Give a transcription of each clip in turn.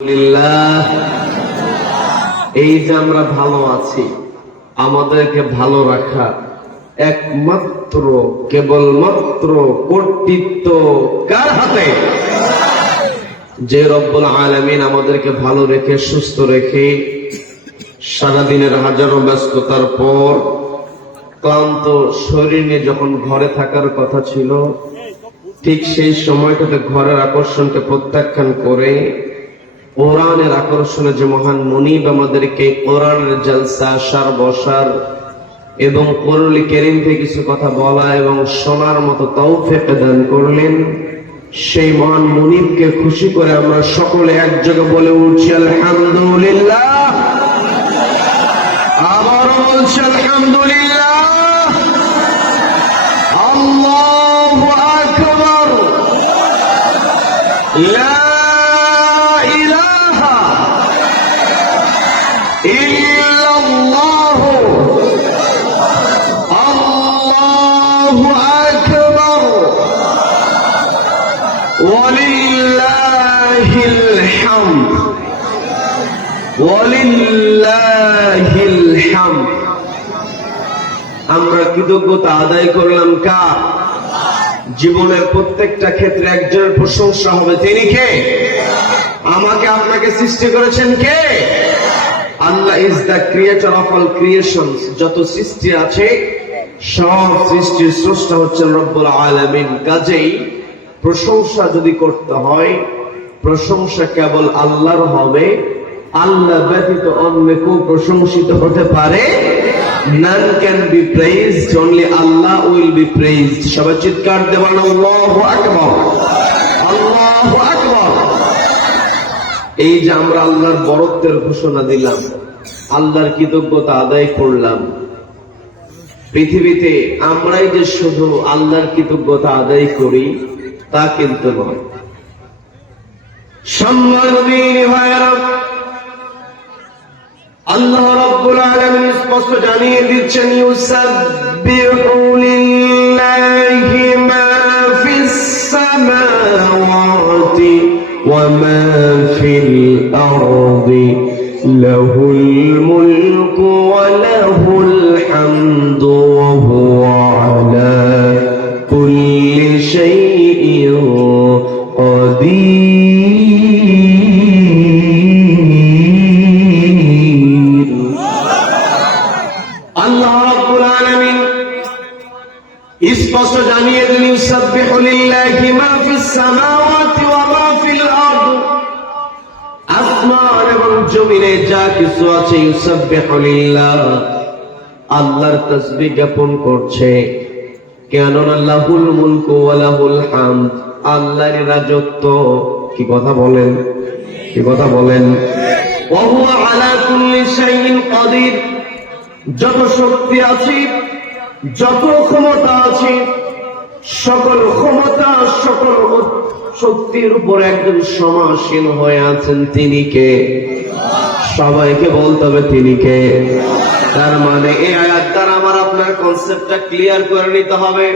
আলহামদুলিল্লাহ, এই যে আমরা ভালো আছি, আমাদেরকে ভালো রাখা একমাত্র কেবলমাত্র কর্তৃত্ব কার হাতে? যে রব্বুল আলামিন আমাদেরকে ভালো রেখে সুস্থ রেখে সারাদিনের হাজারো ব্যস্ততার পর ক্লান্ত শরীর নিয়ে যখন ঘরে থাকার কথা ছিল, ঠিক সেই সময়টাতে ঘরের আকর্ষণকে প্রত্যাখ্যান করে কোরআনের আকর্ষণে যে মহান মুনিব আমাদেরকে কোরআনের জলসা আসার বসার এবং কোরআন কারীম থেকে কিছু কথা বলা এবং শোনার মতো তৌফিক দান করলেন, সেই মহান মুনিবকে খুশি করে আমরা সকলে একযোগে বলে উঠছি আলহামদুলিল্লাহ। আবারও বলছি আলহামদুলিল্লাহ। আল্লাহু আকবার। লা আমরা কৃতজ্ঞতা আদায় করলাম কার? জীবনের প্রত্যেকটা ক্ষেত্রে একজনের প্রশংসা হবে, তিনি কে? আমাকে আপনাকে সৃষ্টি করেছেন কে? Allah is the creator of all creations. যত সৃষ্টি আছে সব সৃষ্টির স্রষ্টা হচ্ছেন রব্বুল আলামিন। কাজেই প্রশংসা যদি করতে হয়, প্রশংসা কেবল আল্লাহর হবে। আল্লাহ ব্যতীত অন্য কেউ প্রশংসিত হতে পারে? None can be praised, only Allah will be praised. সবাই চিৎকার দেবেন আল্লাহু আকবার, আল্লাহু আকবার। এই যে আমরা আল্লাহর বরত্বের ঘোষণা দিলাম, আল্লাহর কৃতজ্ঞতা আদায় করলাম, পৃথিবীতে আমরাই যে শুধু আল্লাহর কৃতজ্ঞতা আদায় করি তা কিন্তু নয়। সম্মানী ভাইরা, আল্লাহ রাব্বুল আলামিন স্পষ্ট জানিয়ে দিচ্ছেন, ইউসাব্বিহু লিল্লাহি মা ফিস সামাওয়াতি ওয়া মা ফিল আরদি লাহুল মুলকু ওয়া লাহুল হামদু ওয়া হুয়া আলা কুল্লি শাইইন কাদির। স্পষ্ট জানিয়ে দিন, ইউসাব্বিহু লিল্লাহি মা ফিস সামাওয়াতি ওয়া মা ফিল আরদ। আসমান এবং জমিনে যা কিছু আছে, ইউসাব্বিহু লিল্লাহ, আল্লাহর তাসবিহ জ্ঞাপন করছে। কেননা লাহুল মুলকু ওয়া লাহুল হামদ, আল্লাহর রাজত্ব। কি কথা বলেন? কি কথা বলেন? ওয়া হুয়া আলা কুল্লি শাইইন কাদির, যত শক্তি আছে, যত ক্ষমতা আছে, সকল ক্ষমতা সকল শক্তির উপর একজন সমাসীন হয়ে আছেন। তিনি কে? সবাইকে বলতে হবে তিনি কে। তার মানে এই আয়াত দ্বারা আমার আপনার কনসেপ্টটা ক্লিয়ার করে নিতে হবে।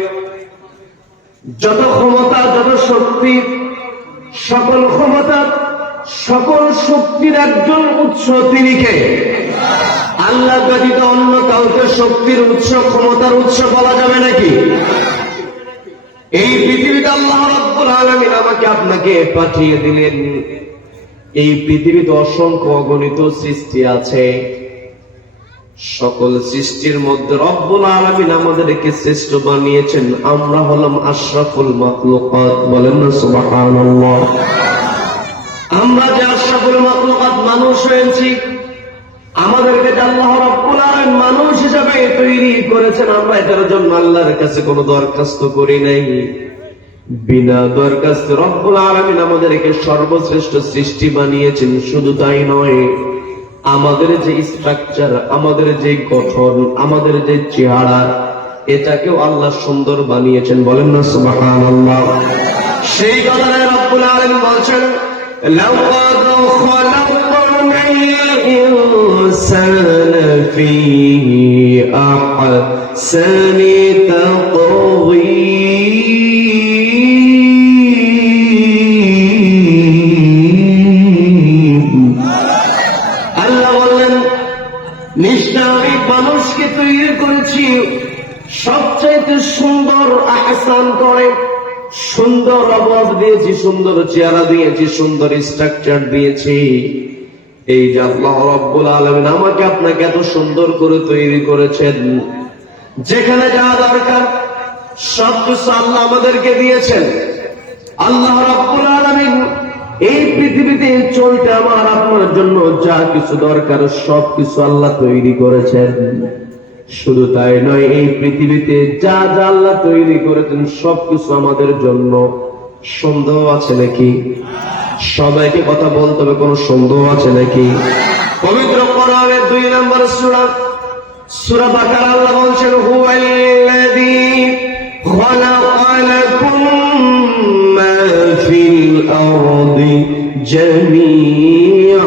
যত ক্ষমতা, যত শক্তি, সকল ক্ষমতা সকল শক্তির একজন উৎস, তিনি কে? আল্লাহ ব্যতীত অন্য কাউকে শক্তির উৎস, ক্ষমতার উৎস বলা যাবে নাকি? এই পৃথিবীতে আল্লাহ রাব্বুল আলামিন আমাকে আপনাকে পাঠিয়ে দিলেন। এই পৃথিবীতে অসংখ্য অগণিত সৃষ্টি আছে। সকল সৃষ্টির মধ্যে রব্বুল আলামিন আমাদেরকে শ্রেষ্ঠ বানিয়েছেন। আমরা হলাম আশরাফুল মাখলুকাত। বলেন না সুবহানাল্লাহ। আমরা যে আশরাফুল মাখলুকাত, মানুষ হয়েছি, আমাদেরকে আল্লাহ রাব্বুল আলামিন মানুষ হিসেবে তৈরি করেছেন। আমরা এটার জন্য আল্লাহর কাছে কোনো দরখাস্ত করি নাই। বিনা দরখাস্ত রব্বুল আলামিন আমাদেরকে সর্বশ্রেষ্ঠ সৃষ্টি বানিয়েছেন। শুধু তাই নয়, আমাদের যে স্ট্রাকচার, আমাদের যে গঠন, আমাদের যে চেহারা, এটাকেও আল্লাহ সুন্দর বানিয়েছেন। বলেন না সুবহানাল্লাহ। সেই কথায় রব্বুল আলামিন বলছেন, লাকাদ খালাকনাল ইনসানা ফি আহসানি তাকওয়ীম। জিনিসটা আমি মানুষকে তৈরি করেছি সবচাইতে সুন্দর আহসান করে, সুন্দর অভাব দিয়েছি, সুন্দর চেহারা দিয়েছি, সুন্দর স্ট্রাকচার দিয়েছি। এই যে আল্লাহ রাব্বুল আলামিন আমাকে আপনাকে এত সুন্দর করে তৈরি করেছেন, যেখানে যা দরকার সবকিছু আল্লাহ আমাদেরকে দিয়েছেন। আল্লাহ রাব্বুল আলামিন এই পৃথিবীতে চলতে আমার আপনার জন্য যা কিছু দরকার সবকিছু আল্লাহ তৈরি করেছেন। শুধু তাই নয়, এই পৃথিবীতে যা যা আল্লাহ তৈরি করেছেন সবকিছু আমাদের জন্য। সন্দেহ আছে নাকি? সবাইকে কথা বলতে হবে, কোন সন্দেহ আছে নাকি? পবিত্র কোরআনের 2 নম্বর সূরা, সূরা বাকারা, আল্লাহ বলছেন হুয়াল্লাযী খালাকা লাকুম মা ফিল আরদি জামিআ।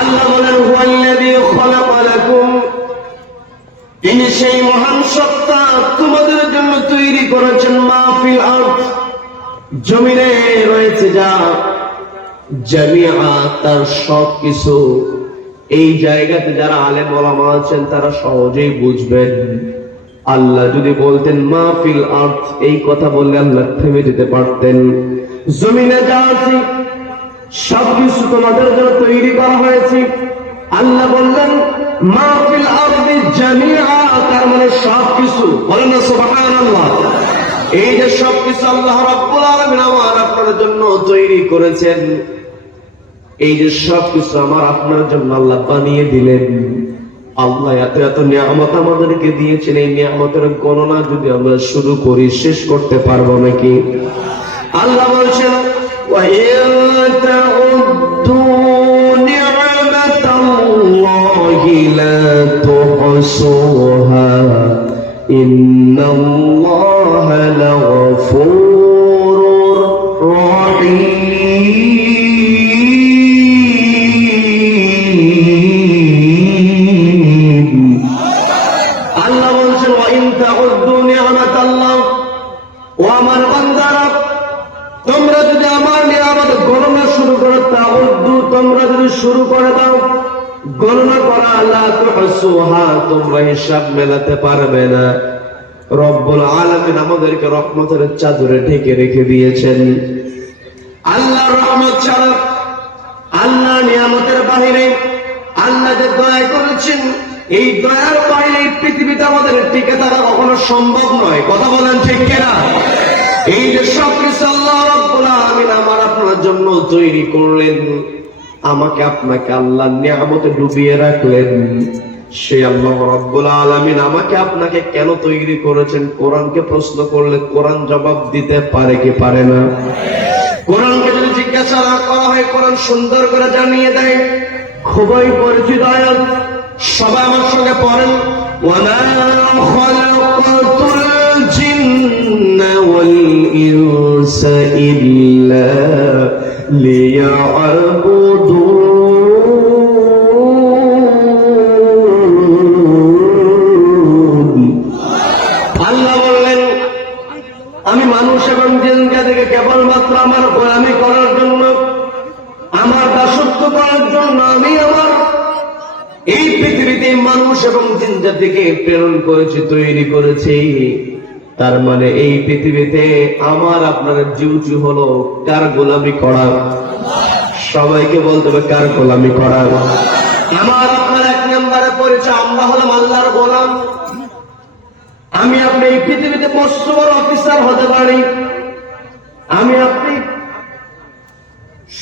আল্লাহ বলেন হুয়াল্লাযী খালাকা লাকুম, তিনি সেই মহান সত্তা তোমাদের জন্য তৈরি করেছেন মা ফিল আরদ, জমিনে রয়েছে যা, জামিআ, তার সবকিছু। এই জায়গাতে যারা আলেম ওলামা আছেন তারা সহজেই বুঝবেন। আল্লাহ যদি বলতেন মা ফিল আরদ, এই কথা বললে আল্লাহ থেমে যেতে পারতেন। জমিনে যা আছে সবকিছু তোমাদের জন্য তৈরি করা হয়েছে। আল্লাহ বললেন মা ফিল আরদি জামিআ, তার মানে সবকিছু। বলেন না সুবহানাল্লাহ। এই যে সবকিছু আল্লাহ রাব্বুল আলামিন আমার আপনার জন্য তৈরি করেছেন, এই যে সবকিছু আমার আপনার জন্য আল্লাহ বানিয়ে দিলেন। আল্লাহ এত এত নিয়ামত আমাদেরকে দিয়েছেন, এই নিয়ামতের গণনা যদি আমরা শুরু করি শেষ করতে পারবো নাকি? আল্লাহ বলছেন ওয়া ইন তাউদ্দু নি'মাতাল্লাহি লা তুহসুহা ইন্নাল্লাহা লাগফুরুর রাহিম। আল্লাহ বলছেন ওয়া ইন তাউদ্দু নি'মাতাল্লাহ, ও আমার বান্দারা, তোমরা যদি আমার নিয়ামত গণনা শুরু করো, তাউদ্দু, তোমরা যদি শুরু করে দাও গণনা করা, লা তুহসুহা, তোমরা হিসাব মেলাতে পারবে না। রব্বুল আলামিন আমাদেরকে রহমতের চাদরে ঢেকে রেখে দিয়েছেন। আল্লাহর রহমত ছাড়া, আল্লাহ নিয়ামতের বাহিরে আল্লাহ যে দয়া করেছেন, এই দয়ার বাইরে পৃথিবীতে আমাদের টিকে থাকা কখনো সম্ভব নয়। কথা বলেন ঠিক কিনা? এই যে সবকিছু আল্লাহ রাব্বুল আলামিন আমার আপনার জন্য তৈরি করলেন, আমাকে আপনাকে আল্লাহ নিয়ামতে ডুবিয়ে রাখলেন, সেই আল্লাহ রাব্বুল আলামিন আমাকে আপনাকে কেন তৈরি করেছেন? কোরআনকে প্রশ্ন করলে কোরআন জবাব দিতে পারে কি পারে না? কোরআনকে যদি জিজ্ঞাসা করা হয়, কোরআন সুন্দর করে জানিয়ে দেয়। খুবই পরিচিত আয়াত, সবাই আমার সঙ্গে পড়েন। ওয়ামা খালাকাতুল জিন্না ওয়াল ইনসা ইল্লা লিয়াবুদুন। আল্লাহ বললেন আমি মানুষ এবং জিন জাতিকে কেবলমাত্র আমার গোলামি করার জন্য, আমার দাসত্ব করার জন্য আমি আমার এই পৃথিবীতে মানুষ এবং জিন জাতিকে প্রেরণ করেছি, তৈরি করেছি। তার মানে এই পৃথিবীতে আমার আপনার ডিউটি হলো কার গোলামি করা? সবাইকে বলতে হবে কার গোলামি করা? আমার আপনার 1 নম্বরে পরিচয়, আমরা হলাম আল্লাহর গোলাম। আমি আপনি এই পৃথিবীতে মস্ত বড় অফিসার হতে পারি, আমি আপনি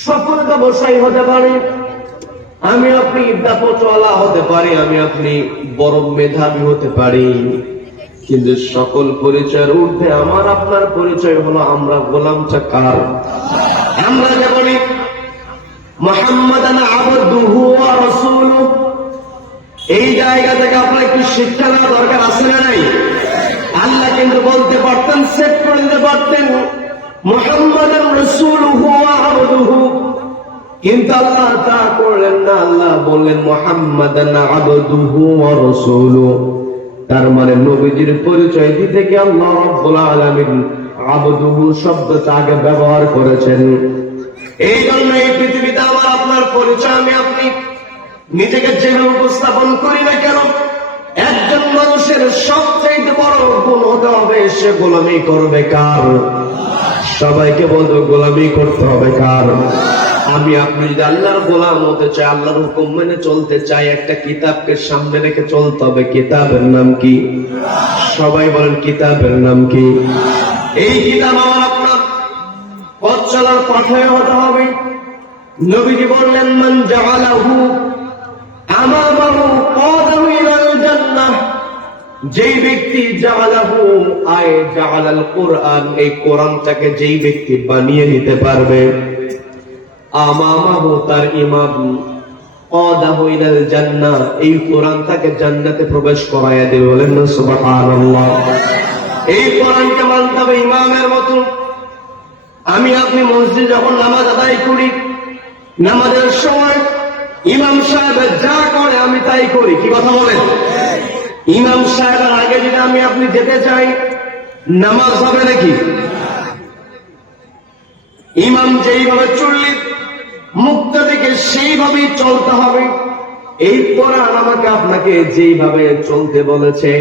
সফলতা বসাই হতে পারি, আমি আপনি দাপচওয়ালা হতে পারি, আমি আপনি বড় মেধাবী হতে পারি, কিন্তু সকল পরিচয়ের ঊর্ধ্বে আমার আপনার পরিচয় হলো আমরা গোলামটা কার? আমরা যে বলি মুহাম্মাদান আবদুহু ওয়া রাসূলুহু, এই জায়গা থেকে আপনার একটু শিক্ষা নেওয়া দরকার আছে না নাই? আল্লাহ কিন্তু বলতে পারতেন, সেট করে দিতে পারতেন মুহাম্মাদান রাসূলুহু ওয়া আবদুহু, কিন্তু আল্লাহ তা করলেন না। আল্লাহ বললেন মুহাম্মাদান আবদুহু ওয়া রাসূলুহু। তার মানে নবীজির পরিচয় দিতে গিয়ে আল্লাহ রাব্বুল আলামিন আবদুহু শব্দটা আগে ব্যবহার করেছেন। এই জন্য এই পৃথিবীতে আমার আপনার পরিচয় আমি আপনি নিজেকে যেভাবে উপস্থাপন করি না কেন, একজন মানুষের সবচেয়ে বড় গুণ হতে হবে সে গোলামি করবে কার? সবাইকে বলতে গোলামি করতে হবে কার? আমি আপনি যদি আল্লাহর গোলাম হতে চাই, আল্লাহর হুকুম মেনে চলতে চাই, একটা কিতাবকে সামনে রেখে চলতে হবে। কিতাবের নাম কি? সবাই বলেন কিতাবের নাম কি? এই কিতাব আমার আপনার পথ চলার পথে হতে হবে। নবীজি বললেন মান জাআলাহু আমামাহু কাদাহু ইলাল জান্নাহ, যেই ব্যক্তি জাআলাহু আয় জাআলাল কুরআন, এই কোরআনটাকে যেই ব্যক্তি বানিয়ে নিতে পারবে, আমামাহু তার ইমাম, কাদাহু ইলাল জান্নাহ এই কোরআন তাকে জান্নাতে প্রবেশ করায়া দেবে। বলেন না সুবহানাল্লাহ। এই কোরআনকে মানতে হবে ইমামের মতো। আমি আপনি মসজিদে যখন নামাজ আদায় করি, নামাজের সময় ইমাম সাহেব যা করে আমি তাই করি। কি কথা বলেন? ইমাম সাহেবের আগে যদি আমি আপনি যেতে চাই, নামাজ হবে নাকি? ইমাম যেইভাবে চললে মুক্তাদিকে সেইভাবেই চলতে হবে। এই কোরআন আমাকে আপনাকে যেইভাবে চলতে বলেছে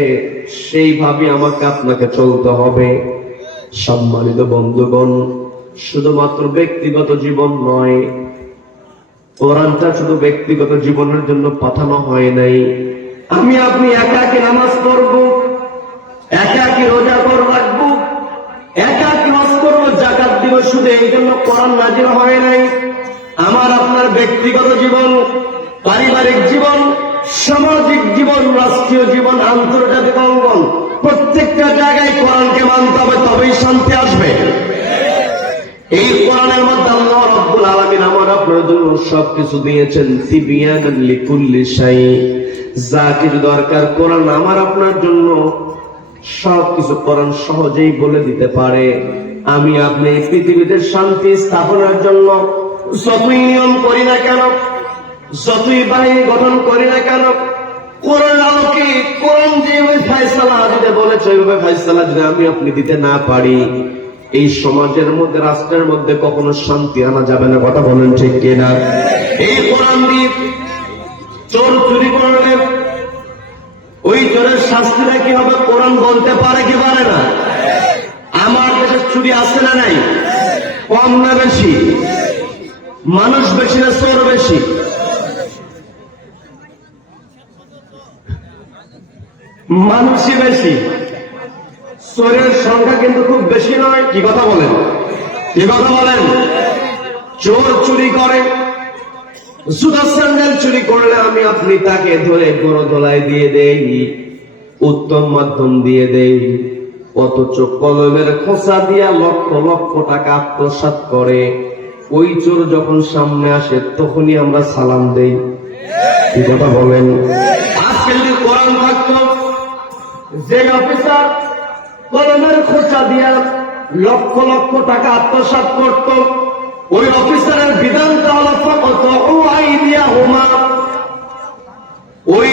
সেইভাবে আমাকে আপনাকে চলতে হবে। সম্মানিত বন্ধুগণ, শুধুমাত্র ব্যক্তিগত জীবন নয়, কোরআনটা শুধু ব্যক্তিগত জীবনের জন্য পাঠানো হয় নাই। আমি আপনি একাকী নামাজ পড়ব, একাকী রোজা করে রাখবো, একাকী হজ করবো, যাকাত দিব, শুধু এই জন্য কোরআন নাজিল হয় নাই। আমার আপনার ব্যক্তিগত জীবন, পারিবারিক জীবন, সামাজিক জীবন, রাষ্ট্রীয় জীবন, আন্তর্জাতিক অঙ্গন, প্রত্যেকটা জায়গায় কোরআনকে মানতে হবে, তবেই শান্তি আসবে। এই কোরআনের মধ্যে আল্লাহ রাব্বুল আলামিন আমার আপনার জন্য সবকিছু দিয়েছেন। তিবিয়ানান লিকুল্লি শাই, যা কিছু দরকার কোরআন আমার আপনার জন্য সবকিছু কোরআন সহজেই বলে দিতে পারে। আমি আপনি পৃথিবীতে শান্তি স্থাপনের জন্য যতই নিয়ম করি না কেন, যতই বাহিনী গঠন করি না কেন, কোরআন আলোকে কোরআন যেভাবে ফয়সালা দিতে বলেছে ওইভাবে ফয়সালা যদি আমি আপনি দিতে না পারি, এই সমাজের মধ্যে, রাষ্ট্রের মধ্যে কখনো শান্তি আনা যাবে না। কথা বলেন ঠিক কিনা? এই কোরআন দিয়ে চোর চুরি করলে ওই চোরের শাস্তিটা কি হবে? কোরআন বলতে পারে কি পারে না? আমার দেশে চুরি আছে না নাই? কম না বেশি? মানুষ বেশি না চোর বেশি? মানুষই বেশি, চোরের সংখ্যা কিন্তু খুব বেশি নয়। কি কথা বলেন? কি কথা বলেন? চোর চুরি করে, জুতা স্যান্ডেল চুরি করলে আমি আপনি তাকে ধরে গরু দোলায় দিয়ে দেই, উত্তম মাধ্যম দিয়ে দেই, অথচ কলমের খোসা দিয়া লক্ষ লক্ষ টাকা আত্মসাৎ করে। ওই চোর যখন সামনে আসে তখনই আমরা সালাম দেই। কি কথা বলেন? আজকে যদি কোরআন থাকতো, যে অফিসার কলমের খোঁচা দিয়া লক্ষ লক্ষ টাকা আত্মসাৎ করত, ওই অফিসারের বিধানটা হল ওই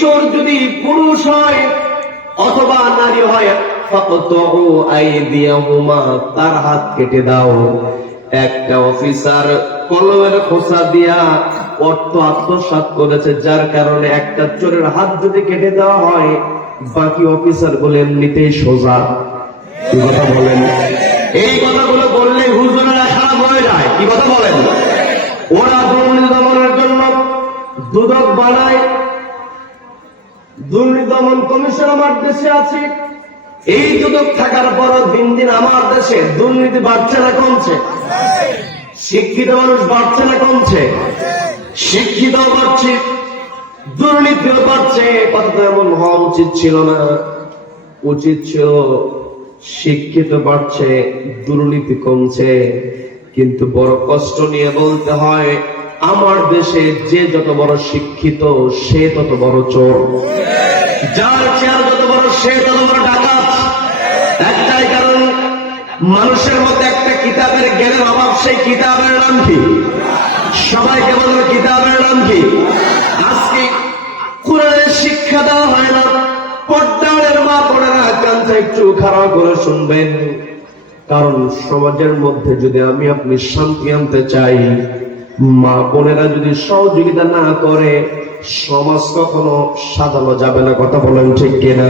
চোর যদি পুরুষ হয় অথবা নারী হয়, তার হাত কেটে দাও। একটা অফিসার কলমের খোঁচা দিয়া অর্থ আত্মসাৎ করেছে, যার কারণে একটা চোরের হাত যদি কেটে দেওয়া হয়, বাকি অফিসার বলে এমনিতেই সোজা। কি কথা বলেন? এই কথাগুলো বললে হুজুরেরা খারাপ হয়ে যায়। কি কথা বলেন? ওরা দুর্নীতি দমনের জন্য দুদক বানায়, দুর্নীতি দমন কমিশন আমার দেশে আছে। এই দুদক থাকার পরও দিন দিন আমার দেশে দুর্নীতি বাড়ছে না কমছে? শিক্ষিত মানুষ বাড়ছে না কমছে? শিক্ষিত বাড়ছে, দুর্নীতিও বাড়ছে। কথা এমন হওয়া উচিত ছিল না। উচিত ছিল শিক্ষিত বাড়ছে, দুর্নীতি কমছে। কিন্তু বড় কষ্ট নিয়ে বলতে হয়, আমার দেশে যে যত বড় শিক্ষিত সে তত বড় চোর, যার চেয়ার যত বড় সে তত বড় ডাকাত। একটাই কারণ, মানুষের মধ্যে একটা কিতাবের জ্ঞানের অভাব। সেই কিতাবের নাম কি? সবাইকে বলবে কিতাবের নাম কি? আজকে কোরআনের শিক্ষা দেওয়া হয় না। পর্দার মা পড়েরা কানটা একটু খারাপ করে শুনবেন, কারণ সমাজের মধ্যে যদি আমি আপনি শান্তি আনতে চাই, মা বোনেরা যদি সহযোগিতা না করে সমাজ কখনো সাজানো যাবে না। কথা বলেন ঠিক কিনা?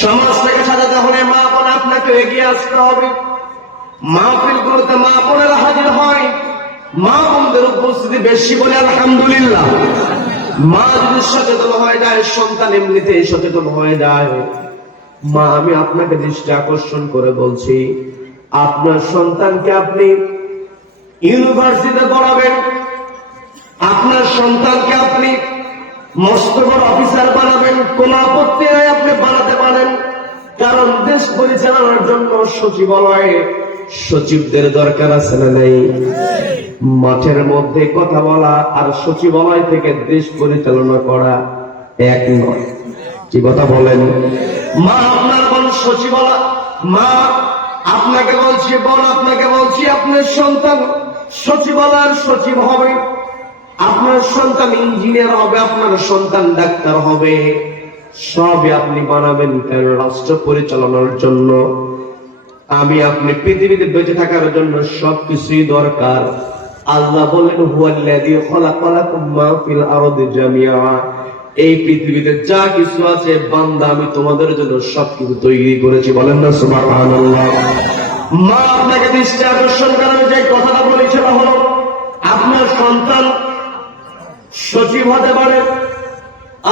সমাজটাকে সাজাতে হলে মা বোন আপনাকে এগিয়ে আসতে হবে। মাহফিলগুলোতে মা বোনেরা হাজির হয়, মা বোনদের উপস্থিতি বেশি বলে আলহামদুলিল্লাহ। মা যদি সচেতন হয়ে যায়, সন্তান এমনিতেই সচেতন হয়ে যায়। মা, আমি আপনাকে দৃষ্টি আকর্ষণ করে বলছি, আপনার সন্তানকে আপনি ইউনিভার্সিটিতে পড়াবেন, আপনার সন্তানকে আপনি মস্ত বড় অফিসার বানাবেন, কোন আপত্তি নাই, আপনি বানাতে পারেন। কারণ দেশ পরিচালনার জন্য সচিবালয়ে সচিবদের দরকার আছে না নেই? মাঠের মধ্যে কথা বলা আর সচিবালয় থেকে দেশ পরিচালনা করা এক নয়। কি কথা বলেন? মা, আপনার বোন সচিবালয়, মা আপনাকে বলছি, বোন আপনাকে বলছি, আপনার সন্তান সচিবালয়ের সচিব হবে, আপনার সন্তান ইঞ্জিনিয়ার হবে, আপনার সন্তান ডাক্তার হবে, সবই আপনি বানাবেন। কারণ রাষ্ট্র পরিচালনার জন্য, আমি আপনি পৃথিবীতে বেঁচে থাকার জন্য সবকিছুই দরকার। আল্লাহ বললেন, হুয়াল্লাযী খালাকালাকুম মা ফিল আরদি জামিআ, এই পৃথিবীতে যা কিছু আছে বান্দা আমি তোমাদের জন্য সবকিছু তৈরি করেছি। বলেন না সুবহানাল্লাহ। মা, আপনাকে দৃষ্টি আকর্ষণ করার যে কথাটা বলি সেটা হলো, আপনার সন্তান সচিব হতে পারে,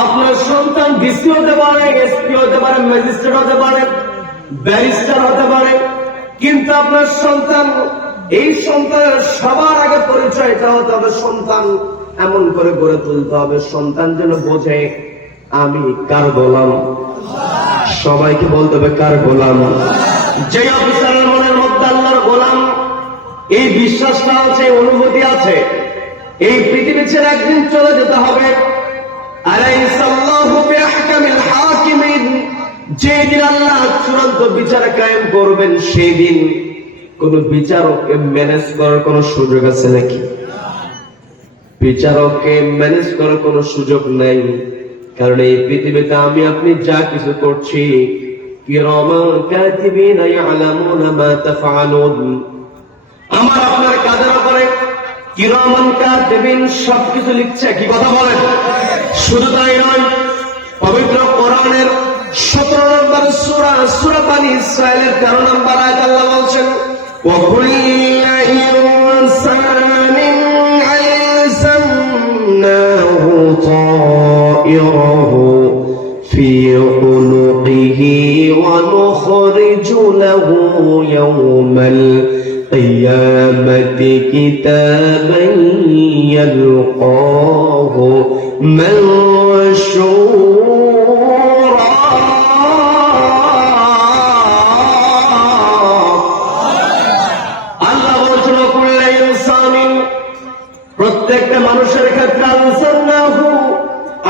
আপনার সন্তান ডিসি হতে পারে, এসপি হতে পারে, ম্যাজিস্ট্রেট হতে পারে, ব্যারিস্টার হতে পারে, কিন্তু আপনার সন্তান, এই সন্তানের সবার আগে পরিচয়টা হতে হবে, সন্তান এমন করে গড়ে তুলতে হবে সন্তান যেন বোঝে আমি কার গোলাম। সবাইকে বলতে হবে কার গোলাম? যে অফিসারের মনের মধ্যে আল্লাহর গোলাম, এই বিশ্বাসটা আছে, অনুভূতি আছে, এই পৃথিবী ছেড়ে একদিন চলে যেতে হবে। আলাইসাল্লাহু বিআহকামিল হাকিমিন, যেদিন আল্লাহ চূড়ান্ত বিচার কায়েম করবেন, সেই দিন কোন বিচারককে ম্যানেজ করার কোন সুযোগ আছে নাকি? বিচারককে ম্যানেজ করার কোন সুযোগ নাই। কারণ এই পৃথিবীতে আমি আপনি যা কিছু করছি, কিরামান কাতিবিন ইয়ালামুনা মা তাফআলুন, আমার আপনার কাজের উপরে কিরামান কাতিবিন সবকিছু লিখছে। কি কথা বলেন? শুধু তাই নয়, পবিত্র কোরআনের 17 নম্বর সূরা, সূরা বনী ইসরাঈলের 13 নম্বর আয়াত আল্লাহ বলছেন, ওয়া কুল্লু ইনসানিন আলসামনাহু তায়রাহু ফি উনুকিহি ওয়া নুখরিজু লাহু ইয়াওমাল কিয়ামাতি কিতাবান ইয়ালকাহু মানশুরা। আল্লাহ বলছেন, কুল্লু ইনসানিন, প্রত্যেকটা মানুষের ক্ষেত্রে আনসালনাহু,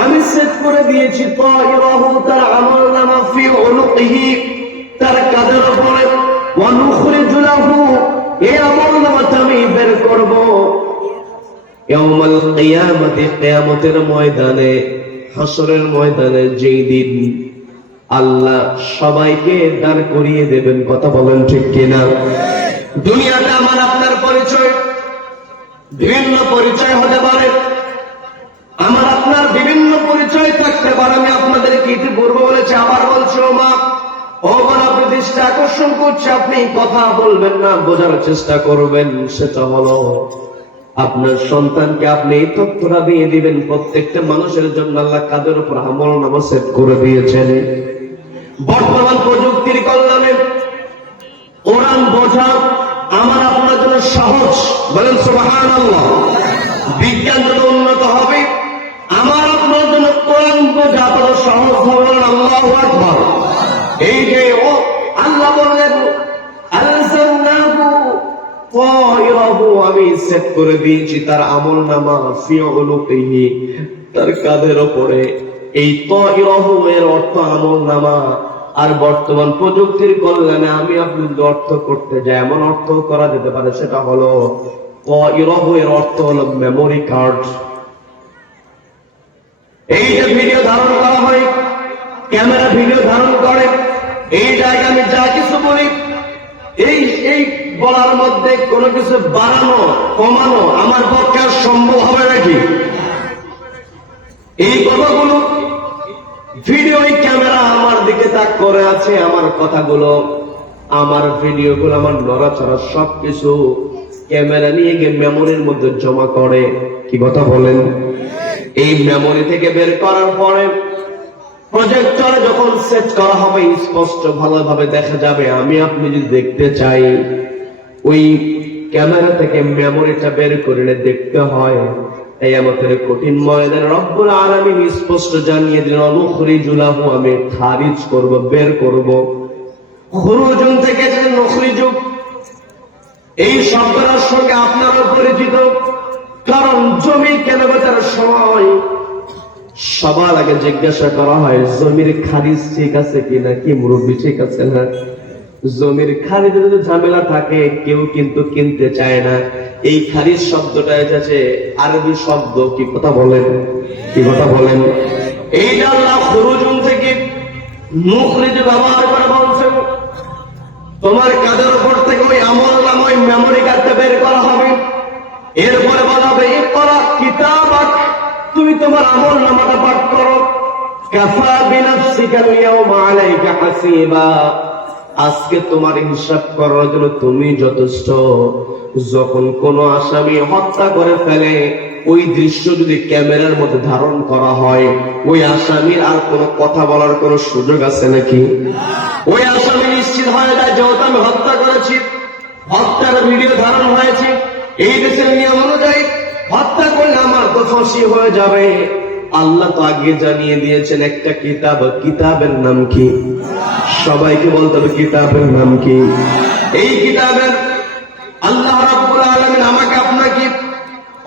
আমি সেট করে দিয়েছি, তায়রাহু, তার আমলনামা, ফি উনুকিহি, তার কাঁধের উপরে, ওয়া নুখরিজু লাহু, এই আমলনামাটা আমি বের করব ইয়াউমাল কিয়ামাতি, কিয়ামতের ময়দানে, হাসরের ময়দানে, যেই দিন আল্লাহ সবাইকে দাঁড় করিয়ে দেবেন। কথা বলেন ঠিক কিনা? দুনিয়াতে আমার আপনার পরিচয়, বিভিন্ন পরিচয় হতে পারে, আমার আপনার বিভিন্ন পরিচয় থাকতে পারে। আমি আপনাদেরকে ইতিপূর্বে বলেছি, আবার বলছি, ও মা, ও বোন, আপনি দৃষ্টি আকর্ষণ করছে, আপনি কথা বলবেন না, বোঝার চেষ্টা করবেন। সেটা হলো, আপনার সন্তানকে আপনি এই তথ্যটা দিয়ে দিবেন, প্রত্যেকটা মানুষের জন্য আল্লাহ কাদের উপর আমলনামা সেট করে দিয়েছেন। বর্তমান প্রযুক্তির কল্যাণে কোরআন বোঝা আমার আপনার জন্য সহজ। বলেন সুবহানাল্লাহ। বিজ্ঞান যত উন্নত হবে, আমার আপনার জন্য কোরআন বোঝা তত সহজ হবে। আল্লাহু আকবার। এই যে ও আল্লাহ বললেন, আলসামনাহু তায়রাহু, আমি সেট করে দিয়েছি তার আমলনামা, ফি উনুকিহি, তার কাঁধের উপরে। এই তায়রাহু এর অর্থ আমলনামা। আর বর্তমান প্রযুক্তির কল্যাণে আমি আপনি যদি অর্থ করতে যাই, এমন অর্থ করা যেতে পারে, সেটা হলো তায়রাহু এর অর্থ হলো মেমোরি কার্ড। এই যে ভিডিও ধারণ করা হয়, ক্যামেরা ভিডিও ধারণ করে, এই জায়গায় আমি যা কিছু বলি, এই বলার মধ্যে কোনো কিছু বাড়ানো কমানো আমার পক্ষে আর সম্ভব হবে নাকি? এই কথাগুলো ভিডিও ক্যামেরা আমার দিকে তাক করে আছে, আমার কথাগুলো, আমার ভিডিওগুলো, আমার নড়াচড়া সবকিছু ক্যামেরা নিয়ে গিয়ে মেমোরির মধ্যে জমা করে। কি কথা বলেন? এই মেমোরি থেকে বের করার পরে প্রজেক্টরে যখন সেট করা হবে স্পষ্ট ভালোভাবে দেখা যাবে। আমি আপনি যদি দেখতে চাই ওই ক্যামেরা থেকে মেমোরিটা বের করে দেখতে হয়। এই আমাদের কঠিন ময়দানে রব্বুল আলামিন স্পষ্ট জানিয়ে দিলেন, অনুখরিজু লাহু, আমি খারিজ করব, বের করব। খুরুজুন থেকে যে নুখরিজু, এই শব্দের সঙ্গে আপনারও পরিচিত। কারণ জমি কেনাবেচার সময় সবার আগে জিজ্ঞাসা করা হয় জমির খারিজ ঠিক আছে কিনা, কি মুরব্বী ঠিক আছে না? জমির খারিজে যদি ঝামেলা থাকে কেউ কিন্তু কিনতে চায় না। এই খারিজ শব্দটা এসেছে আরবি শব্দ। কি কথা বলেন? কি কথা বলেন? এইটা আল্লাহ খুরুজুন থেকে নুখরিজ ব্যবহার করে বলছেন, তোমার কাজের উপর থেকে ওই আমল নাম, ওই মেমোরি কার্ডটা বের করা হবে। এরপরে বলা হবে ইকরা কিতাবাক, তুমি তোমার আমল নামাটা পাঠ করো। কাফা বিনাফসিকা আল-ইয়াওমা আলাইকা হাসিবা, আজকে তোমার হিসাব করার জন্য তুমি যথেষ্ট। যখন কোন আসামি হত্যা করে ফেলে ওই দৃশ্য যদি ক্যামেরার মধ্যে ধারণ করা হয়, ওই আসামির আর কোনো কথা বলার কোনো সুযোগ আছে নাকি? ওই আসামি নিশ্চিত হয়ে যায় যেহেতু আমি হত্যা করেছি, হত্যার ভিডিও ধারণ হয়েছে, এই দেশের নিয়ম অনুযায়ী হত্যা করলে আমার তো ফাঁসি হয়ে যাবে। আল্লাহ তো আগে জানিয়ে দিয়েছেন একটা কিতাব, কিতাবের নাম কি? সবাইকে বলতে হবে কিতাবের নাম কি? এই কিতাবের আল্লাহ রাব্বুল আলামিন আমাকে আপনাকে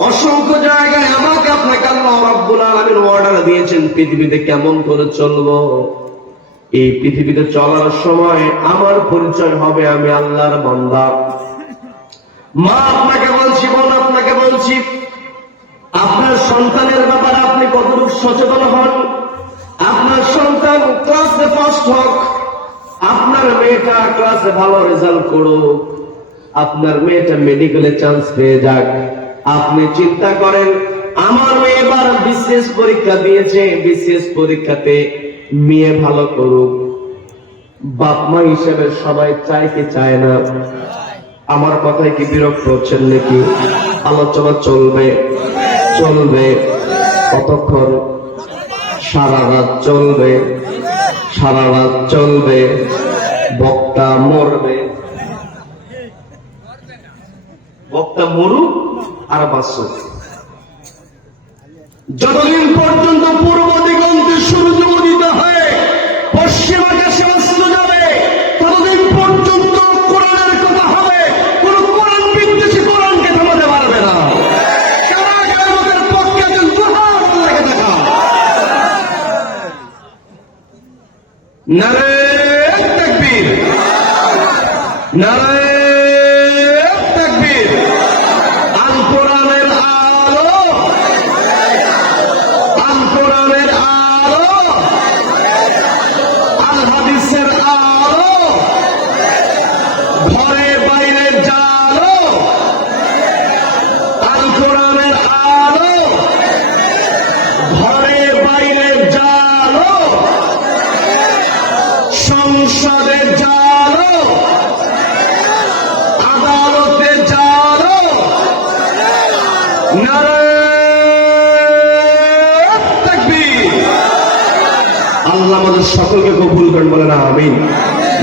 অসংখ্য জায়গায় আমাকে আপনাকে আল্লাহ রাব্বুল আলামিন অর্ডার দিয়েছেন পৃথিবীতে কেমন করে চলবো। এই পৃথিবীতে চলার সময় আমার পরিচয় হবে আমি আল্লাহর বান্দা। মা আপনাকে বলছি, বোন আপনাকে বলছি, আপনার সন্তানের ব্যাপারে আপনি কতটুকু সচেতন হন। আপনার সন্তান ক্লাসে ফার্স্ট হোক, আপনার মেয়েটা ক্লাসে ভালো রেজাল্ট করুক, আপনার মেয়েটা মেডিকেলে চান্স পেয়ে যাক। আপনি চিন্তা করেন আমার মেয়ে এবার বিসিএস পরীক্ষা দিয়েছে, বিসিএস পরীক্ষাতে মেয়ে ভালো করুক। বাপ মা হিসেবে সবাই চায় কি চায় না? আমার কথায় কি বিরক্ত হচ্ছেন নাকি? আলোচনা চলবে চলবে কতক্ষণ? সারা রাত চলবে, সারা রাত চলবে। বক্তা মরবে, বক্তা মরুক আর বাঁচুক। যতদিন পর্যন্ত পূর্ব দিগন্তে সূর্য উদিত হয়ে পশ্চিম আকাশে অস্ত যাবে, ততদিন পর্যন্ত কোরআনের কথা হবে। কোন কোরআন বিদ্বেষী কোরআনকে থামাতে পারবে না। কারাগারের পক্ষে দুহাত লেগে থাকা। নারে তাকবীর, নারে তাকবীর। আল কোরআনের আলো, আল কোরআনের আলো, আল হাদিসের আলো, ঘরে বাইরে জালো, আল কোরআনের আলো, ঘরে বাইরে জালো, সংসদে জালো, আদালতে জালো। নারে তাকবীর। আল্লাহ আমাদের সকলকে কবুল করেন, বলে না আমিন,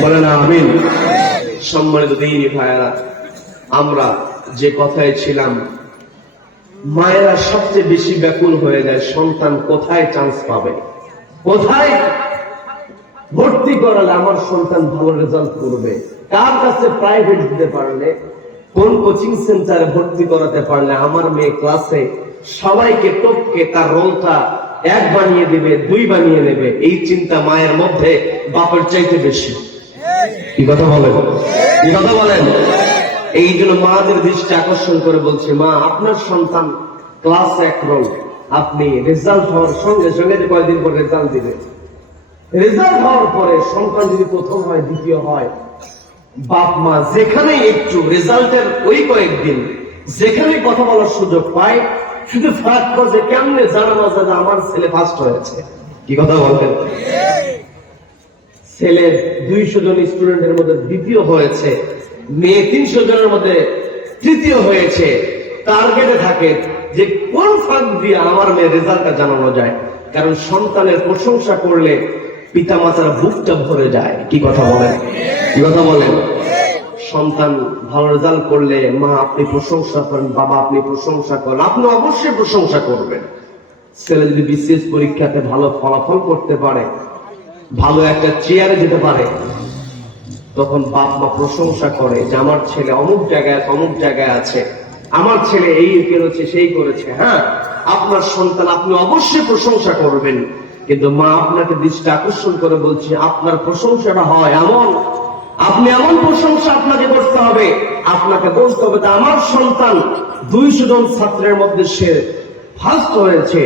বলে না আমিন। সম্মানিত দিনী ভাইয়েরা, আমরা যে কথায় ছিলাম, মায়েরা সবচেয়ে বেশি ব্যাকুল হয়ে যায় সন্তান কোথায় চান্স পাবে, কোথায় ভর্তি করালে আমার সন্তান ভালো রেজাল্ট করবে, কার কাছে প্রাইভেট দিতে পারলে, কোন কোচিং সেন্টারে ভর্তি করাতে পারলে আমার মেয়ে ক্লাসে সবাইকে টপকে তার রোলটা 1 বানিয়ে দেবে, 2 বানিয়ে নেবে। এই চিন্তা মায়ের মধ্যে বাপের চাইতে বেশি। কি কথা বলেন? কি কথা বলেন? এই জন্য মাদের দৃষ্টি আকর্ষণ করে বলছে, মা আপনার সন্তান ক্লাস 1 রোল, আপনি রেজাল্ট হওয়ার সঙ্গে সঙ্গে যে কয়েকদিন পর রেজাল্ট দিবে, রেজাল্ট হওয়ার পরে সন্তান যদি প্রথম হয়, দ্বিতীয় হয়, বাপ মা যেখানে একটু রেজাল্টের ওই কয়েকদিন যেখানে কথা বলার সুযোগ পায়, শুধু ফাঁক খোঁজে কেমনে জানানো যায় যে আমার ছেলে ফার্স্ট হয়েছে। কি কথা বলবেন? ছেলের 200 জন স্টুডেন্টের মধ্যে দ্বিতীয় হয়েছে, মেয়ে 300 জনের মধ্যে তৃতীয় হয়েছে। টার্গেটে থাকে যে কোন ফাঁক দিয়ে আমার মেয়ের রেজাল্টটা জানানো যায়। কারণ সন্তানের প্রশংসা করলে পিতা মাতার বুকটা ভরে যায়। কি কথা বলেন? কি কথা বলেন? সন্তান ভালো রেজাল্ট করলে মা আপনি প্রশংসা করেন, বাবা আপনি প্রশংসা করেন, আপনি অবশ্যই প্রশংসা করবেন। ছেলে যদি বিসিএস পরীক্ষাতে ভালো ফলাফল করতে পারে, ভালো একটা চেয়ারে যেতে পারে, তখন বাপ মা প্রশংসা করে যে আমার ছেলে অমুক জায়গায় আছে, আমার ছেলে এই করেছে সেই করেছে। হ্যাঁ, আপনার সন্তান আপনি অবশ্যই প্রশংসা করবেন, কিন্তু মা আপনাকে দৃষ্টি আকর্ষণ করে বলছে আপনার প্রশংসাটা হয় এমন, আপনি এমন প্রশংসা আপনাকে করতে হবে, আপনাকে বলতে হবে যে আমার সন্তান 200 জন ছাত্রের মধ্যে সে ফার্স্ট হয়েছে,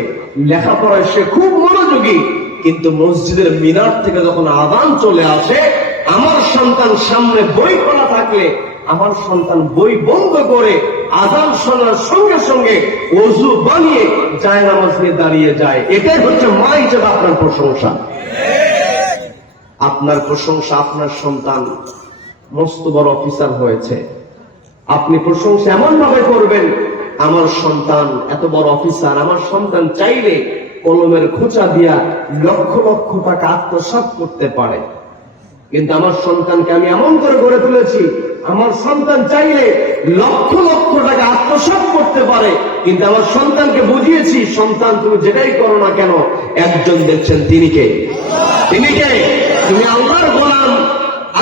লেখাপড়ায় সে খুব মনোযোগী, কিন্তু মসজিদের মিনার থেকে যখন আযান চলে আসে, আমার সন্তান সামনে বই পড়া থাকলে আমার সন্তান বই বন্ধ করে আযান শোনার সঙ্গে সঙ্গে ওযু বানিয়ে জায়নামাজ নিয়ে দাঁড়িয়ে যায়। এটাই হচ্ছে মা হিসেবে আপনার প্রশংসা। আপনার প্রশংসা আপনার সন্তান মস্ত বড় অফিসার হয়েছে, আপনি প্রশংসা এমন ভাবে করবেন আমার সন্তান এত বড় অফিসার, আমার সন্তান চাইলে কলমের খোঁচা দিয়া লক্ষ লক্ষ টাকা আত্মসাৎ করতে পারে, কিন্তু আমার সন্তানকে আমি এমন করে গড়ে তুলেছি আমার সন্তান চাইলে লক্ষ লক্ষ টাকা আত্মসাৎ করতে পারে, কিন্তু আমার সন্তানকে বুঝিয়েছি সন্তান তুমি যেটাই করো না কেন একজন দেখছেন, তিনি কে? তুমি আল্লাহর গোলাম,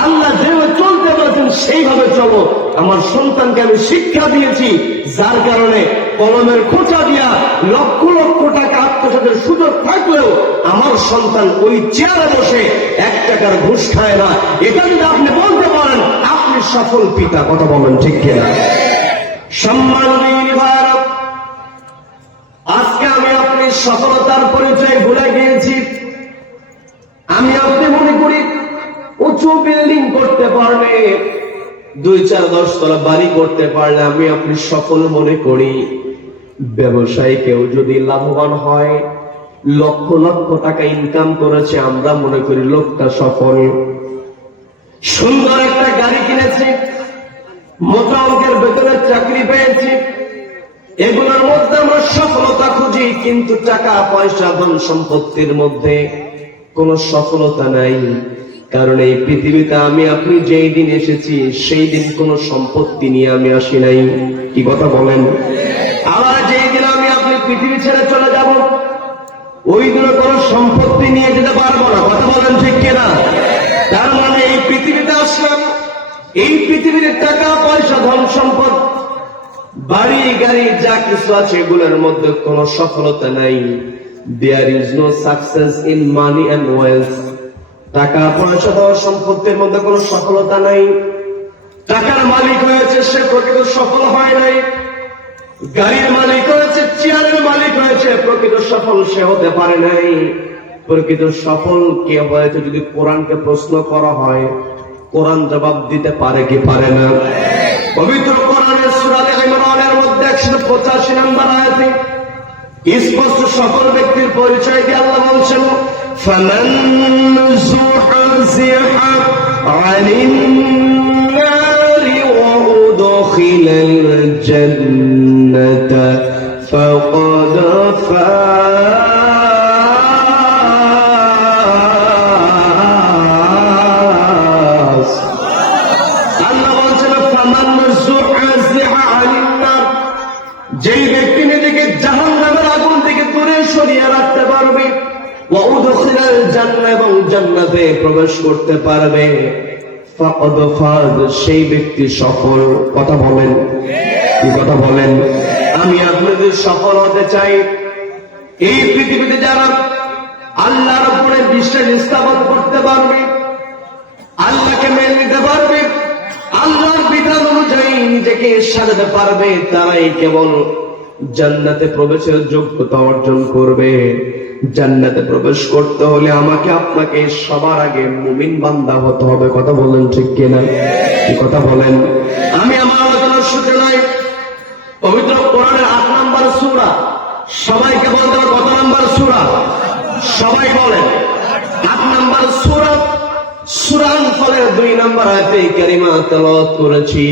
আল্লাহ যেভাবে চলতে বলেছেন সেইভাবে চলো। আমার সন্তানকে আমি শিক্ষা দিয়েছি, যার কারণে কলমের খোঁচা দিয়া লক্ষ লক্ষ টাকা আত্মসাতের সুযোগ থাকলেও আমার সন্তান ওই চেয়ারে বসে 1 টাকার ঘুষ খায় না। এটা যদি আপনি বলতে পারেন আপনি সফল পিতা। কথা বলেন ঠিক কিনা? সম্মানীয় ভাইরা, আজকে আমি আপনি সফলতার পরিচয় ভুলে গিয়েছি। আমি আপনি মনে করি উঁচু বিল্ডিং করতে পারলে, 2-4-10 তলা বাড়ি করতে পারলে আমি আপনি সফল মনে করি। ব্যবসায়ী কেউ যদি লাভবান হয়, লক্ষ লক্ষ টাকা ইনকাম করেছে, আমরা মনে করি লোকটা সফল। সুন্দর একটা গাড়ি কিনেছে, মোটা অঙ্কের বেতনের চাকরি পেয়েছে, এগুলোর মধ্যে আমরা সফলতা খুঁজি, কিন্তু টাকা পয়সা ধন সম্পত্তির মধ্যে কোন সফলতা নাই। কারণ এই পৃথিবীতে আমি আপনি যেই দিন এসেছি সেই দিন কোন সম্পত্তি নিয়ে আমি আসি নাই। কি কথা বলেন? আবার যেই দিন আমি আপনি পৃথিবী ছেড়ে চলে যাব ওই দিনে কোন সম্পত্তি নিয়ে যেতে পারবো না। কথা বলেন ঠিক কিনা? তার মানে এই পৃথিবীতে আসলাম, এই পৃথিবীর টাকা পয়সা ধন সম্পদ বাড়ি গাড়ি যা কিছু আছে এগুলোর মধ্যে কোন সফলতা নাই। There is no success in money and wealth. টাকা পয়সা ধন সম্পত্তির মধ্যে কোন সফলতা নাই। টাকার মালিক হয়েছে সে প্রকৃত সফল হয় নাই, গাড়ির মালিক হয়েছে, চেয়ারের মালিক হয়েছে, প্রকৃত সফল সে হতে পারে নাই। প্রকৃত সফল কে হয়েছে যদি কোরআনকে প্রশ্ন করা হয়, কোরআন জবাব দিতে পারে কি পারে না? পবিত্র কোরআনের সূরা আলে ইমরানের মধ্যে 185 নম্বর আয়াতে স্পষ্ট সফল ব্যক্তির পরিচয় দিয়ে আল্লাহ বলছেন, ফামান যুহযিহা আনিন নারি ওয়া উদখিলাল জান্নাতা ফাকাদ ফাজ। আল্লাহ বলছেন ফামান যুহযিহা আনিন নার, যেই ব্যক্তি নিজেকে জাহান্নামের আগুন থেকে দূরে সরিয়ে রাখতে পারবে, ওয়া উদখিলাল জান্নাহ, এবং জান্নাতে প্রবেশ করতে পারবে, ফাকাদ ফাজ, সেই ব্যক্তি সফল। কথা বলেন, কি কথা বলেন? আমি আপনাদের সফল হতে চাই। এই পৃথিবীতে যারা আল্লাহর উপরে বিশ্বাস স্থাপন করতে পারবে, আল্লাহকে মেনে নিতে পারবে, আল্লাহর বিধান অনুযায়ী নিজেকে সাজাতে পারবে, তারাই কেবল জান্নাতে প্রবেশের যোগ্যতা অর্জন করবে। জান্নাতে প্রবেশ করতে হলে আমাকে আপনাকে সবার আগে মুমিন বান্দা হতে হবে। কথা বলেন ঠিক কিনা? কি কথা বলেন? আমি আমার আলোচনার শুরুতে নাই, পবিত্র কোরআনের 8 নম্বর সূরা, সবাইকে বলতে হবে কত নম্বর সূরা? সবাই বলেন 8 নম্বর সূরা। সূরা আনফালের 2 নম্বর আয়াতে কারিমা তেলাওয়াত করেছি।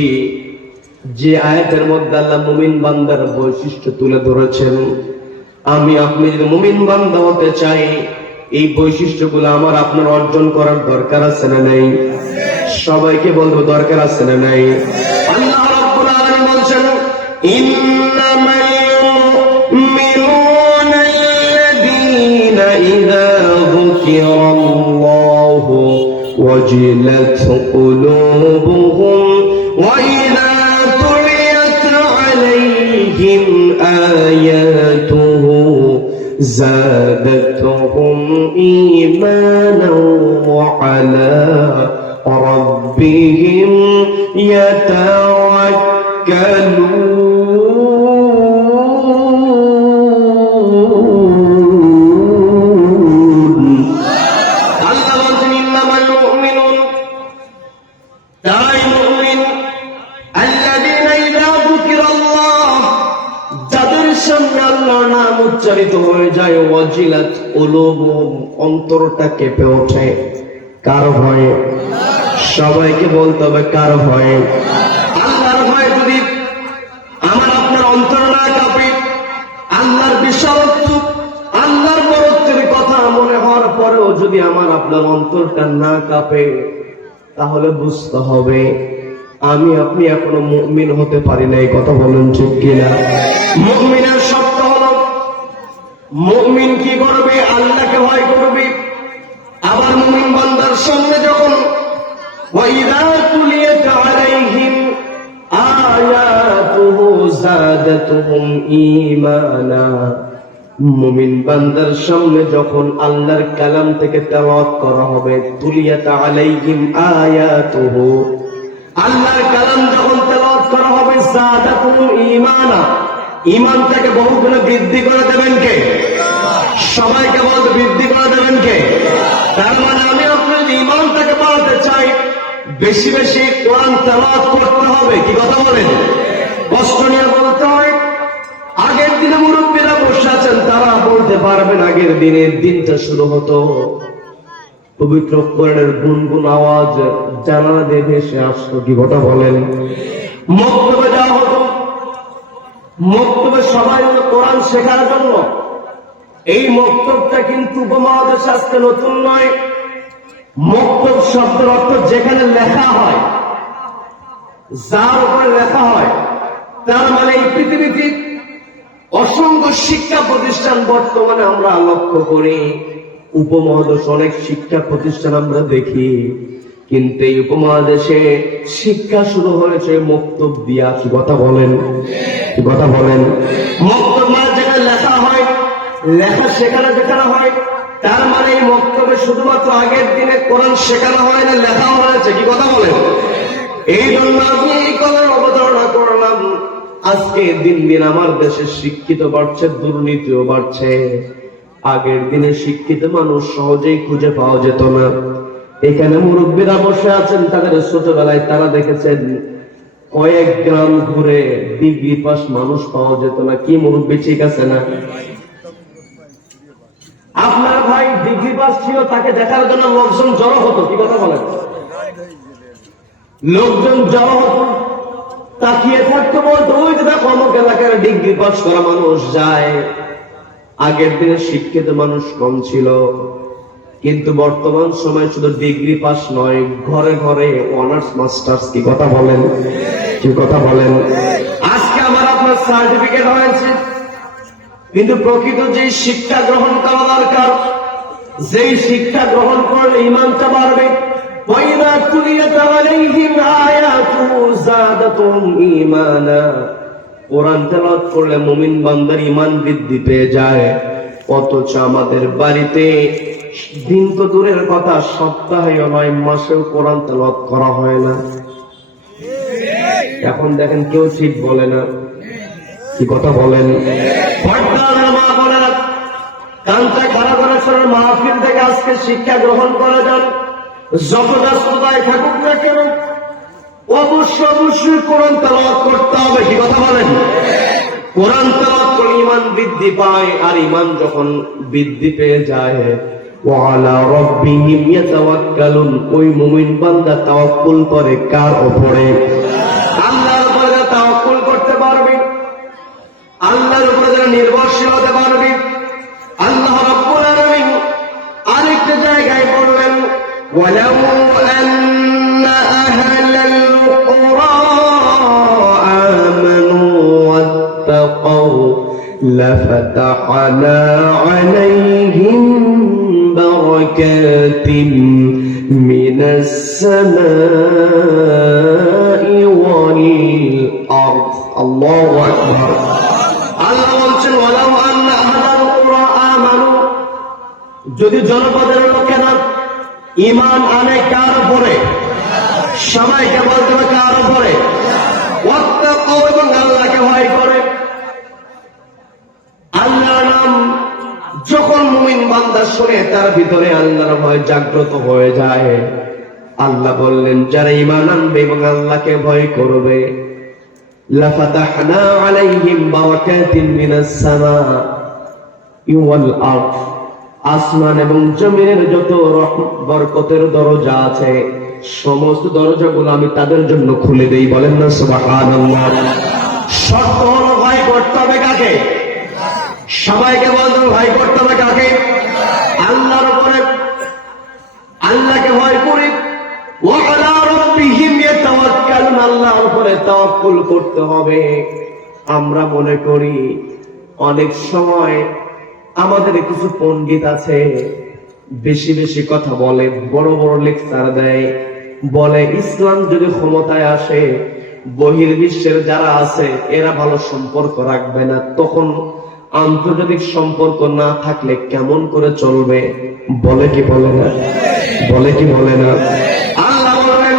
যে আয়াতের মধ্যে আল্লাহ মুমিন বান্দার বৈশিষ্ট্য তুলে ধরেছেন। আমি আপনি যদি মুমিন বান্দা হতে চাই, এই বৈশিষ্ট্যগুলো আমার আপনার অর্জন করার দরকার আছে না নাই? সবাইকে বলবো দরকার আছে না নাই? আল্লাহ রাব্বুল আলামিন বলছেন, ইন্নামাল মুমিনুনা আল্লাযীনা ইযা যুকিরাল্লাহু ওয়াজিলাত কুলুবুহুম ওয়া ইযা তুলিয়াত আলাইহিম আয়াতুহু زادتهم إيمانا وعلى ربهم يتوكلون. الله বলছেন ইন্নামাল মুমিনুন, তারাই মুমিন, আল্লাযীনা ইযা যুকিরাল্লাহ, যাদের সামনে আল্লাহর নাম উচ্চারিত হয়ে যায়, ওয়াজিলাত কুলুবুহুম, অন্তরটা কেঁপে ওঠে। কার ভয়ে? সবাইকে বলতে হবে কার ভয়ে? আল্লাহর ভয়ে। যদি আমার আপনার অন্তর না কাঁপে, আল্লাহর বিশালত্ব, আল্লাহর বড়ত্বের কথা মনে হওয়ার পরেও যদি আমার আপনার অন্তরটা না কাঁপে, তাহলে বুঝতে হবে আমি আপনি এখনো মুমিন হতে পারি না। এই কথা বলেন ঠিক কিনা? মুমিনের শর্ত হলো, মুমিন কি করবে? আল্লাহকে ভয় করবে। আবার মুমিন বান্দার সামনে যখন ওয়াইদা তুলিয়াত আলাইহিম আয়াতুহু যাদাতুহুম ঈমানা, মুমিন বান্দার সামনে যখন আল্লাহর কালাম থেকে তেলাওয়াত করা হবে, তুলিয়াত আলাইহিম আয়াতুহু, আল্লাহর কালাম যখন তেলাওয়াত করা হবে, যাদাতুহুম ঈমানা, ঈমানটাকে বহুগুণে বৃদ্ধি করে দেবেন কে? সবাইকে বলতে বৃদ্ধি করে দেবেন কে? তার মানে আমি আপনার ঈমানটাকে বাড়াতে চাই, বেশি বেশি কোরআন তেলাওয়াত করতে হবে। কি কথা বলেন? কষ্ট নিয়ে বলতে হয়। আগের দিনে মুরব্বীরা বসে আছেন, তারা বলতে পারবেন আগের দিনের দিনটা শুরু হতো পবিত্র কোরআনের গুনগুন আওয়াজ জানালা দিয়ে ভেসে আসতো। কি কথা বলেন? মক্তবে যাওয়া হতো, মক্তবে সবাই হলো কোরআন শেখার জন্য। এই মক্তবটা কিন্তু উপমহাদেশ আজকে নতুন নয়। মক্তব শব্দের অর্থ যেখানে লেখা হয়, যার উপরে লেখা হয়। তার মানে এই পৃথিবীতে অসংখ্য শিক্ষা প্রতিষ্ঠান বর্তমানে আমরা লক্ষ্য করি। উপমহাদেশ অনেক শিক্ষা প্রতিষ্ঠান আমরা দেখি, কিন্তু এই উপমহাদেশে শিক্ষা শুরু হয়েছে মক্তব দিয়া। কি কথা বলেন? কি কথা বলেন? মক্তব মানে যেখানে লেখা হয়, লেখা শেখানো যেখানে হয়। তার মানে এই মক্তবে শুধুমাত্র আগের দিনে কোরআন শেখানো হয় না, লেখা হয়েছে। কি কথা বলেন? এই জন্য আমি এই কথার অবতারণা করলাম। আজকে দিন দিন আমার দেশে শিক্ষিত বাড়ছে, দুর্নীতিও বাড়ছে। আগের দিনে শিক্ষিত মানুষ সহজেই খুঁজে পাওয়া যেত না। এখানে মুরব্বীরা বসে আছেন, তাদের ছোটবেলায় তারা দেখেছেন কয়েক গ্রাম ঘুরে ডিগ্রি পাস মানুষ পাওয়া যেত না। কি মুরব্বী ঠিক আছে না? আপনার ভাই ডিগ্রি পাস ছিল, তাকে দেখার জন্য লোকজন জড়ো হতো। কি কথা বলেন? লোকজন জড়ো হতো, তাকিয়ে থাকতো, বলতো ওই যে দেখো অমুক এলাকার ডিগ্রি পাস করা মানুষ যায়। আগের দিনে শিক্ষিত মানুষ কম ছিল, কিন্তু বর্তমান সময় শুধু ডিগ্রি পাস নয়, ঘরে ঘরে অনার্স মাস্টার্স। কি কথা বলেন? কি কথা বলেন? আজকে আমার আপনার সার্টিফিকেট হয়েছে, কিন্তু প্রকৃত যে শিক্ষা গ্রহণ করা দরকার, যেই শিক্ষা গ্রহণ করলে ঈমানটা বাড়বে। ওয়াইদা তুলিয়াত আলাইহিম আয়াতুহু যাদাতুহুম ঈমানা, কোরআন তেলাওয়াত করলে মুমিন বান্দার ঈমান বৃদ্ধি পেয়ে যায়। অথচ আমাদের বাড়িতে দিন তো দূরের কথা, সপ্তাহেও নয় মাসেও কোরআন তেলাওয়াত করা হয় না। এখন দেখেন কেউ ঠিক বলে না। কি কথা বলেন? পর্দার মা বোনেরা, কানটা খাড়া করে শোনার মাহফিল থেকে আজকে শিক্ষা গ্রহণ করে যান। যত ব্যস্ততায় থাকুক না কেন, অবশ্যই কোরআন তেলাওয়াত করতে হবে। কি কথা বলেন? কোরআন তেলাওয়াত করলে ঈমান বৃদ্ধি পায়, আর ঈমান যখন বৃদ্ধি পেয়ে যায়, ওয়ালা রাব্বিহিম ইয়াতাওয়াক্কালুন, ওই মুমিন বান্দা তাওয়াক্কুল করে কার উপরে? আল্লাহর উপরে। যারা তাওয়াক্কুল করতে পারবে, আল্লাহর উপরে যারা নির্ভরশীল হতে পারবে, আল্লাহ রাব্বুল আলামিন আরেকটা জায়গায় বললেন, ওয়ালাউ আন্না আহলাল কুরা আমানু ওয়াত্তাকাউ লাফাতাহনা আলাইহিম বারাকাতিন মিনাস সামাই ওয়াল আরদ। আল্লাহু আকবার। আল্লাহ বলছেন, ওয়ালাউ আন্না আহলাল কুরা আমানু, যদি জনপদের লোকেরা ঈমান আনে কার উপরে? সবাইকে বলতে হবে কার উপরে? ওয়াত্তাকাউ, এবং আল্লাহকে ভয় করে। আল্লাহর নাম যখন মুমিন বান্দা শুনে, তার ভিতরে আল্লাহর ভয় জাগ্রত হয়ে যায়। আল্লাহ বললেন, যারা ঈমান আনবে এবং আল্লাহকে ভয় করবে, লাফাতাহনা আলাইহিম বারাকাতিন মিনাস সামাই ওয়াল আরদ, আসমান এবং জমিনের যত বরকতের দরজা আছে, সমস্ত দরজাগুলো আমি তাদের জন্য খুলে দেই। বলেন না সুবহানাল্লাহ। শর্ত হলো ভয় করতে হবে কাকে? সবাইকে বলতে হবে ভয় করতে হবে কাকে? আল্লাহর উপরে। আল্লাহকে ভয় করি। ওয়ালা রাব্বিহিম ইয়াতাওয়াক্কালুন, আল্লাহর উপরে তাওয়াক্কুল করতে হবে। আমরা মনে করি অনেক সময় আমাদের কিছু পণ্ডিত আছে, বেশি বেশি কথা বলে, বড় বড় লেকচার দেয়, বলে ইসলাম যদি ক্ষমতায় আসে, বহির্বিশ্বের যারা আছে এরা ভালো সম্পর্ক রাখবে না, তখন আন্তর্জাতিক সম্পর্ক না থাকলে কেমন করে চলবে? বলে কি বলে না? বলে কি বলে না? আল্লাহ বলেন,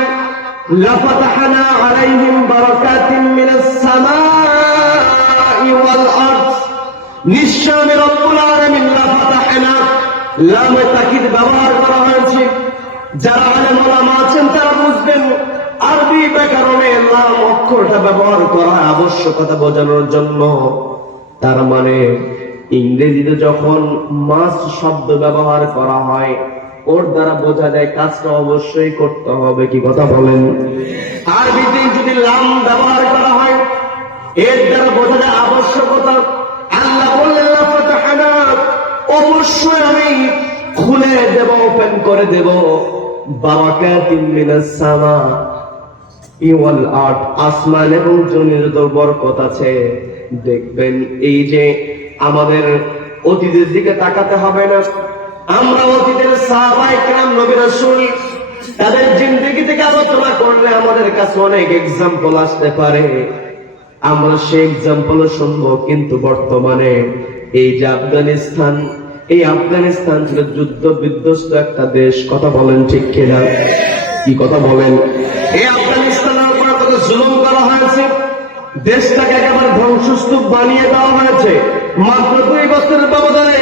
লাফাতাহনা আলাইহিম বারাকাতিন মিনাস সামাই ওয়াল আরদ, নিশ্চয় আমি রব্বুল আলামিন লাফাতাহনা, লামে তাকিদ ব্যবহার করা হয়েছে। যারা আলেম ওলামা আছেন তারা বুঝবেন, আরবি ব্যাকরণে লাম অক্ষরটা ব্যবহার করা আবশ্যকতা বোঝানোর জন্য। তার মানে ইংরেজিতে যখন মাস্ট শব্দ ব্যবহার করা হয়, ওর দ্বারা বোঝা যায় কাজটা অবশ্যই করতে হবে। কি কথা বলেন? আরবিতে যদি লাম ব্যবহার করা হয়, এর দ্বারা বোঝা যায় আবশ্যকতা। আল্লাহ বললেন, লাফাতাহনা, অবশ্যই আমি খুলে দেব, ওপেন করে দেব, বারাকাতিন মিনাস সামাই ওয়াল আরদ, আসমান এবং জমিনের যত বরকত আছে। দেখবেন এই যে আমাদের অতীতের দিকে তাকাতে হবে না, আমরা অতীতের সাহাবায়ে কেরাম, নবী রাসূল, তাদের জিন্দেগি থেকে আলোচনা করলে আমাদের কাছে অনেক এক্সাম্পল আসতে পারে, আমরা সেই এক্সাম্পল শুনবো। কিন্তু বর্তমানে এই যে আফগানিস্তান, এই আফগানিস্তান ছিল যুদ্ধ বিধ্বস্ত একটা দেশ। কথা বলেন ঠিক কিনা? কি কথা বলেন? এই আফগানিস্তানের উপর কত জুলুম করা হয়েছে, দেশটাকে একেবারে ধ্বংসস্তূপ বানিয়ে দেওয়া হয়েছে। মাত্র 2 বছরের ব্যবধানে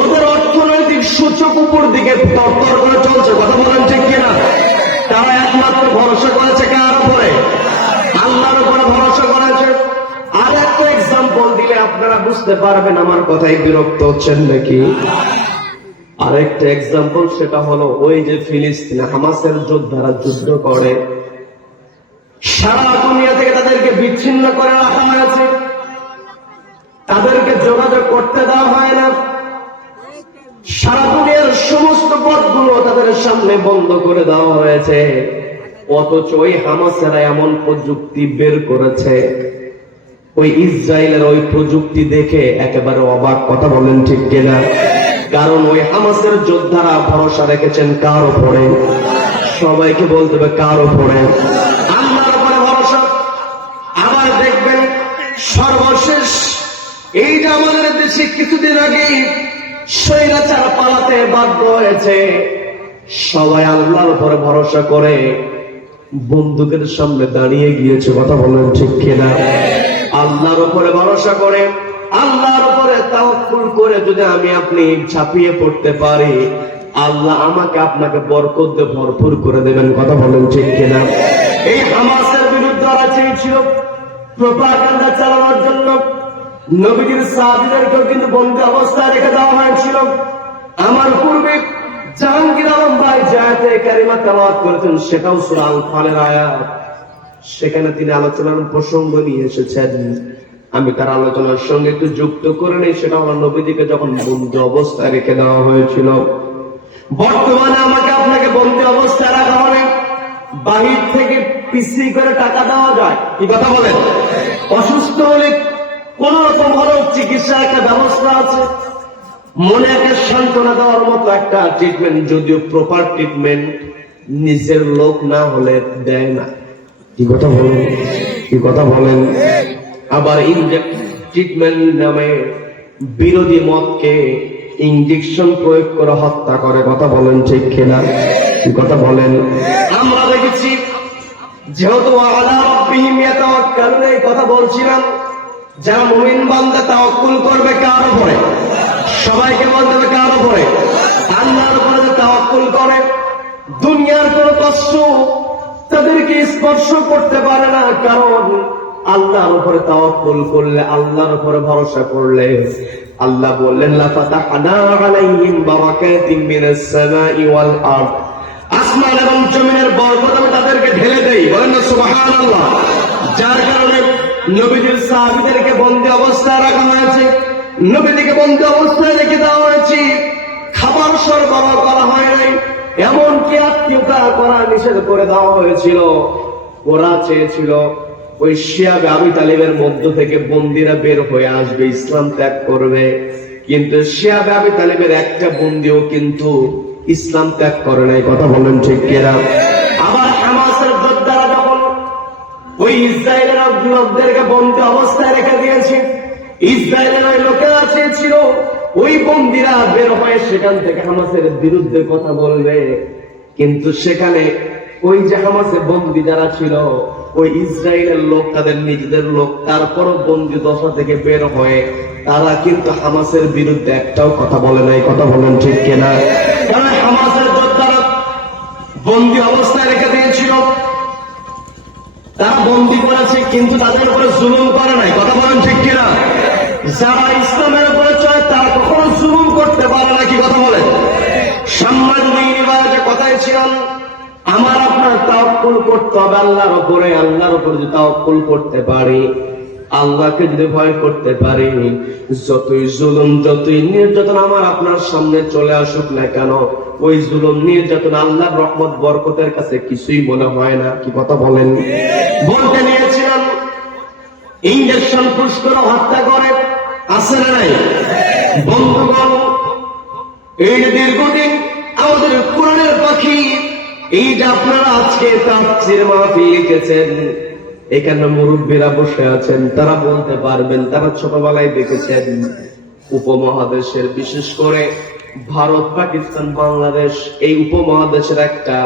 ওদের অর্থনৈতিক সূচক উপর দিকে তরতর করে চলছে। কথা বলেন ঠিক কিনা? তারা একমাত্র ভরসা করেছে কার উপরে? আল্লাহর উপরে ভরসা করেছে। আর একটা এক্সাম্পল দিলে আপনারা বুঝতে পারবেন আমার কথাই বিরক্ত হচ্ছেন নাকি। আরেকটা এক্সাম্পল, সেটা হলো ওই যে ফিলিস্তিনে হামাসের যোদ্ধারা যুদ্ধ করে, সারা দুনিয়া থেকে তাদেরকে বিচ্ছিন্ন করে রাখা হয়েছে, তাদেরকে যোগাযোগ করতে দেওয়া হয় না, সারা দুনিয়ার সমস্ত পথগুলো তাদের সামনে বন্ধ করে দেওয়া হয়েছে। অথচ ওই হামাসেরা এমন প্রযুক্তি বের করেছে, ওই ইসরায়েলের ওই প্রযুক্তি দেখে একেবারে অবাক। কথা বলেন ঠিক কিনা? কারণ ওই হামাসের যোদ্ধারা ভরসা রেখেছেন কার উপরে? সবাইকে বলতে হবে কার উপরে? আল্লাহর উপরে ভরসা। আবার দেখবেন সর্বশেষ এই যে আমাদের দেশে কিছুদিন আগে স্বৈরাচার পালাতে বাধ্য হয়েছে, সবাই আল্লাহর উপরে ভরসা করে বন্দুকের সামনে দাঁড়িয়ে গিয়েছে। কথা বলেন ঠিক কিনা? আল্লাহর উপরে ভরসা করে, আল্লাহর উপরে তাওয়াক্কুল করে যদি আমি আপনি ঝাঁপিয়ে পড়তে পারি, আল্লাহ আমাকে আপনাকে বরকত দিয়ে ভরপুর করে দেবেন। কথা বলেন ঠিক কিনা? এই হামাসের বিরুদ্ধে ওরা চেয়েছিল প্রোপাগান্ডা চালানোর জন্য নবীজির সাহাবীদেরকেও কিন্তু বন্দী অবস্থায় রেখে দেওয়া হয়েছিল। আমার পূর্বে জাহাঙ্গীর আলম ভাই জায়াতে কারিমা তেলাওয়াত করেছেন, সেটাও সূরা আল-ফালের আয়াত। সেখানে তিনি আলোচনার প্রসঙ্গ নিয়ে এসেছেন। আমি তার আলোচনার সঙ্গে একটু যুক্ত করে নেই। সেটা হলো নবীজিকে যখন বন্দী অবস্থায় রেখে দেওয়া হয়েছিল। বর্তমানে আমাকে আপনাকে বন্দী অবস্থায় রাখা হবে, বাহির থেকে পিসি করে টাকা দেওয়া যায়। কি কথা বলেন? অসুস্থ হলে কোন রকম হলেও চিকিৎসার একটা ব্যবস্থা আছে, মনে একটা সান্ত্বনা দেওয়ার মতো একটা ট্রিটমেন্ট, যদিও প্রপার ট্রিটমেন্ট নিজের লোক না হলে দেয় না। কি কথা বলেন? কি কথা বলেন? আবার ট্রিটমেন্ট নামে বিরোধী মতকে ইনজেকশন প্রয়োগ করে হত্যা করে। কথা বলেন ঠিক কিনা? কি কথা বলেন? আমরা দেখেছি, যেহেতু আলা রাব্বিহিম ইয়াতাওয়াক্কালুন, এই কথা বলছিলাম, যারা মুমিন বান্দা তাওয়াক্কুল করবে কার উপরে? সবাইকে বলতে হবে কার উপরে? আল্লাহর উপরে। যে তাওয়াক্কুল করে, দুনিয়ার কোন কষ্ট তাদেরকে স্পর্শ করতে পারে না, কারণ আল্লাহর উপরে তাওয়াক্কুল করলে, আল্লাহর উপরে ভরসা করলে, আল্লাহ বললেন লাফাতাহনা আলাইহিম বারাকাতিম মিনাস সামাই ওয়াল আরদ, আসমান এবং জমিনের বরকত আমি তাদেরকে ঢেলে দেই। বলেন না সুবহানাল্লাহ। যার কারণে নবীজির সাহাবীদেরকে বন্দী অবস্থায় রাখা হয়েছে, নবীজিকে বন্দী অবস্থায় রেখে দেওয়া হয়েছে, খাবার সরবরাহ করা হয় নাই, এমনকি আত্মীয়তা করা নিষেধ করে দেওয়া হয়েছিল। ওরা চেয়েছিল ওই শিয়াবে আবু তালিবের মধ্য থেকে বন্দীরা বের হয়ে আসবে, ইসলাম ত্যাগ করবে, কিন্তু শিয়াবে আবু তালিবের একটা বন্দীও কিন্তু ইসলাম ত্যাগ করে নাই। কথা বলেন ঠিক কিনা? আবার হামাসের যোদ্ধারা যখন ওই ইসরায়েলের লোকদেরকে বন্দী অবস্থায় রেখে দিয়েছে, ইসরায়েলের ওই লোকেরা চেয়েছিল ওই বন্দীরা বের হয়ে সেখান থেকে হামাসের বিরুদ্ধে কথা বলবে, কিন্তু সেখানে ওই যে হামাসের বন্দী যারা ছিল, ওই ইসরায়েলের লোক, তাদের নিজেদের লোক, তারপরও বন্দী দশা থেকে বের হয়ে তারা কিন্তু হামাসের বিরুদ্ধে একটাও কথা বলে নাই। কথা বলেন ঠিক কিনা? কারণ হামাসের যোদ্ধারা বন্দী অবস্থায় রেখে দিয়েছিল, তারা বন্দী করেছে, কিন্তু তাদের উপরে জুলুম করে নাই। কথা বলেন ঠিক কিনা? যারা ইসলামের উপরে চলে তারা কখনো জুলুম করতে পারে না। কি কথা বলেন? সম্মানিত কথাই ছিলাম, আমার আপনার তাওয়াক্কুল করতে হবে আল্লাহর উপরে। আল্লাহর উপরে যদি তাওয়াক্কুল করতে পারি, আল্লাহকে যদি ভয় করতে পারি, যতই জুলুম, যতই নির্যাতন আমার আপনার সামনে চলে আসুক না কেন, ওই জুলুম নির্যাতন আল্লাহর রহমত বরকতের কাছে কিছুই মনে হয় না। কি কথা বলেন? বলতে নিয়েছিলাম, ইঞ্জেকশন পুশ করে হত্যা করে, আছে না নাই? বন্ধুগণ, এই যে দীর্ঘদিন আমাদের কোরআনের পাখি, এই যে আপনারা আজকে তাফসীর মাহফিল লিখেছেন, এখানে মুরব্বীরা বসে আছেন, তারা বলতে পারবেন, তারা ছোটবেলায় দেখেছেন উপমহাদেশের, বিশেষ করে ভারত, পাকিস্তান, বাংলাদেশ, এই উপমহাদেশের একটা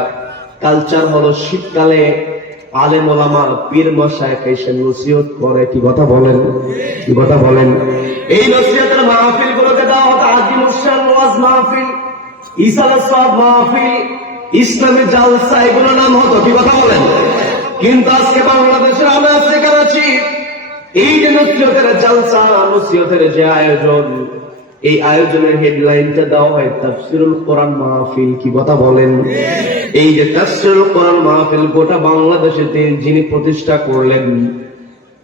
কালচার হলো শীতকালে আলেম ওলামা পীর মাশায়েখ এসে নসিহত করে। কি কথা বলেন? কি কথা বলেন? এই নসিহতের মাহফিল গুলোকে দেওয়া হতো আজিমুস শান ওয়াজ মাহফিল, ইসালাত সওয়াব মাহফিল, ইসলামী জালসা, এগুলো নাম হতো। কি কথা বলেন? কিন্তু আজকে বাংলাদেশের আমরা সেখানে আছি, এই যে নসিহতের জালসা, নসিহতের যে আয়োজন, এই আয়োজনের হেডলাইনটা দেওয়া হয় তাফসীরুল কোরআন মাহফিল। কি কথা বলেন? এই যে তাফসীরুল কোরআন মাহফিল গোটা বাংলাদেশে যিনি প্রতিষ্ঠা করলেন,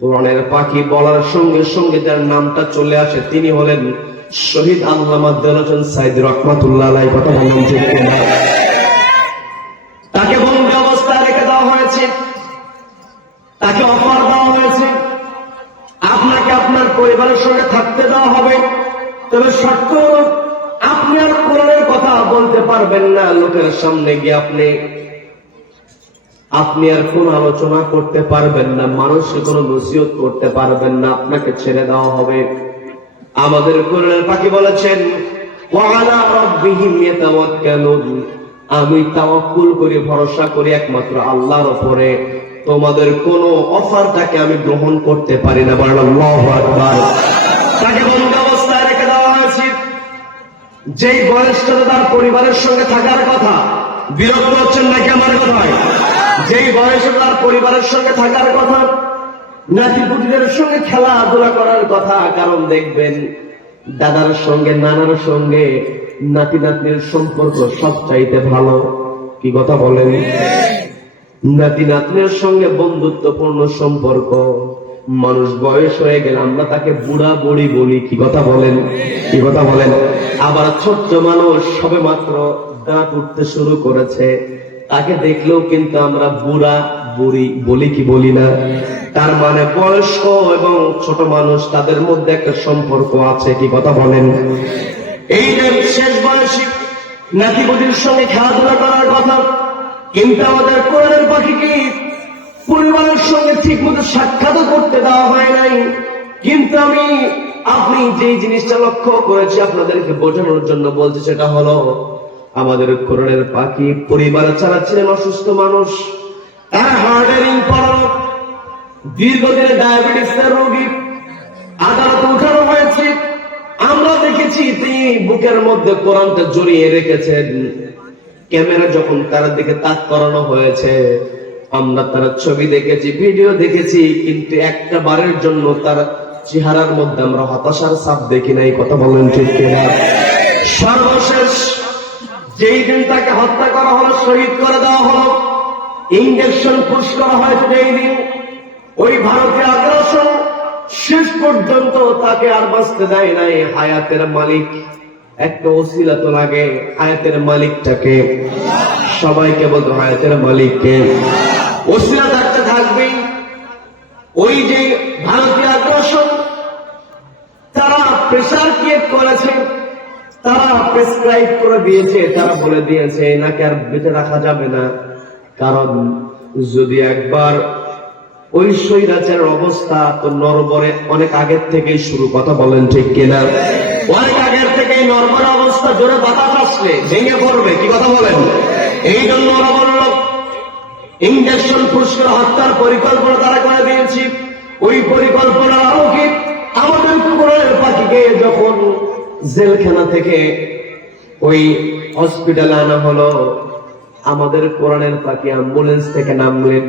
কোরআনের পাখি বলার সঙ্গে সঙ্গে যার নামটা চলে আসে, তিনি হলেন শহীদ আল্লামা দেলোয়ার হোসেন সাঈদী রাহমাতুল্লাহ আলাইহি। কথা বলেন ঠিক কিনা? তাকে বন্দী অবস্থায় রেখে দেওয়া হয়েছে, তাকে অফার দেওয়া হয়েছে, আপনাকে আপনার পরিবারের সঙ্গে থাকতে দেওয়া হবে, তবে শর্ত হলো আপনি আর কোরআনের কথা বলতে পারবেন না লোকের সামনে গিয়ে, আপনি আর কোন আলোচনা করতে পারবেন না, মানুষকে কোনো নসিহত করতে পারবেন না, আপনাকে ছেড়ে দেওয়া হবে। আমাদের কোরআনের পাখি বলেছেন ওয়ালা রাব্বিহিম ইয়াতাওয়াক্কালুন, আমি তাওয়াক্কুল করি, ভরসা করি একমাত্র আল্লাহর উপরে। তোমাদের কোন অফারটাকে আমি গ্রহণ করতে পারি না। বলেন আল্লাহু আকবার। তাকে বন্ধ অবস্থায় রেখে দেওয়া হয়েছে। যেই বয়সটাতে তার পরিবারের সঙ্গে থাকার কথা, বিরক্ত হচ্ছেন নাকি আমার কথায়? যেই বয়সে তার পরিবারের সঙ্গে থাকার কথা, নাতিপুতিদের সঙ্গে খেলাধুলা করার কথা। কারণ দেখবেন দাদার সঙ্গে নানার সঙ্গে নাতি নাতনির সম্পর্ক সবচাইতে ভালো। কি কথা বলেন? নাতি নাতনির সঙ্গে বন্ধুত্বপূর্ণ সম্পর্ক। মানুষ বয়স হয়ে গেলে আমরা তাকে বুড়া বুড়ি বলি। কি কথা বলেন? কি কথা বলেন? আবার ছোট্ট মানুষ সবে মাত্র দাঁত উঠতে শুরু করেছে, তাকে দেখলেও কিন্তু আমরা বুড়া বুড়ি বলি কি বলি না? তার মানে বয়স্ক এবং ছোট মানুষ তাদের মধ্যে একটা সম্পর্ক আছে। কি কথা বলেন? এই যে শেষ বয়সী নাতিপুতির সঙ্গে খেলাধুলা করার কথা, কিন্তু আমাদের কোরআনের পাখিকে পরিবারের সঙ্গে ঠিক মতো সাক্ষাৎ করতে দেওয়া হয় নাই। কিন্তু আপনি যে জিনিসটা লক্ষ্য করেছি আপনাদেরকে বোঝানোর জন্য বলছি, সেটা হলো আমাদের কোরআনের পাখি পরিবারে চালাচ্ছিলেন অসুস্থ মানুষ, তার হার্টের ইম্পরক, দীর্ঘদিনের ডায়াবেটিসের রোগী, আদালতে উঠানো হয়েছে। আমরা দেখেছি তিনি বুকের মধ্যে কোরআনটা জড়িয়ে রেখেছেন। ক্যামেরা যখন তার দিকে তাক করানো হয়েছে, আমরা তার ছবি দেখেছি, ভিডিও দেখেছি, কিন্তু একটা বারের জন্য তার চেহারার মধ্যে আমরা হতাশার ছাপ দেখি নাই। কথা বলেন ঠিক কিনা? সর্বশেষ যেই দিন তাকে হত্যা করা হলো, শহীদ করে দেওয়া হলো, ইঞ্জেকশন পুশ করা হয়েছে যেই দিন, ওই ভারতীয় আগ্রাসন শেষ পর্যন্ত তাকে আর বাঁচতে দেয় নাই। হায়াতের মালিক একটা ওসিলা তো লাগে, হায়াতের মালিকটাকে সবাইকে বলতো হায়াতের মালিককে। ওসিলা থাকতে থাকবেই। ওই যে ভারতীয় আগ্রাসন, তারা প্রেসার ক্রিয়েট করেছে, তারা প্রেসক্রাইব করে দিয়েছে, তারা বলে দিয়েছে এনাকে আর বেঁচে রাখা যাবে না। কারণ যদি একবার ওই স্বৈরাচারের অবস্থা তো নরবরে অনেক আগের থেকেই শুরু। কথা বলেন ঠিক কিনা? অনেক আগের থেকেই নরবরে অবস্থা, জোরে বাতাস আসলে ভেঙে পড়বে। কি কথা বলেন? এই জন্য ওরা বলল ইঞ্জেকশন পুশ করে হত্যার পরিকল্পনা তারা করে দিয়েছি। ওই পরিকল্পনার আলোকে আমাদের কোরআনের পাখিকে যখন জেলখানা থেকে ওই হসপিটালে আনা হলো, আমাদের কোরআনের পাখি অ্যাম্বুলেন্স থেকে নামলেন।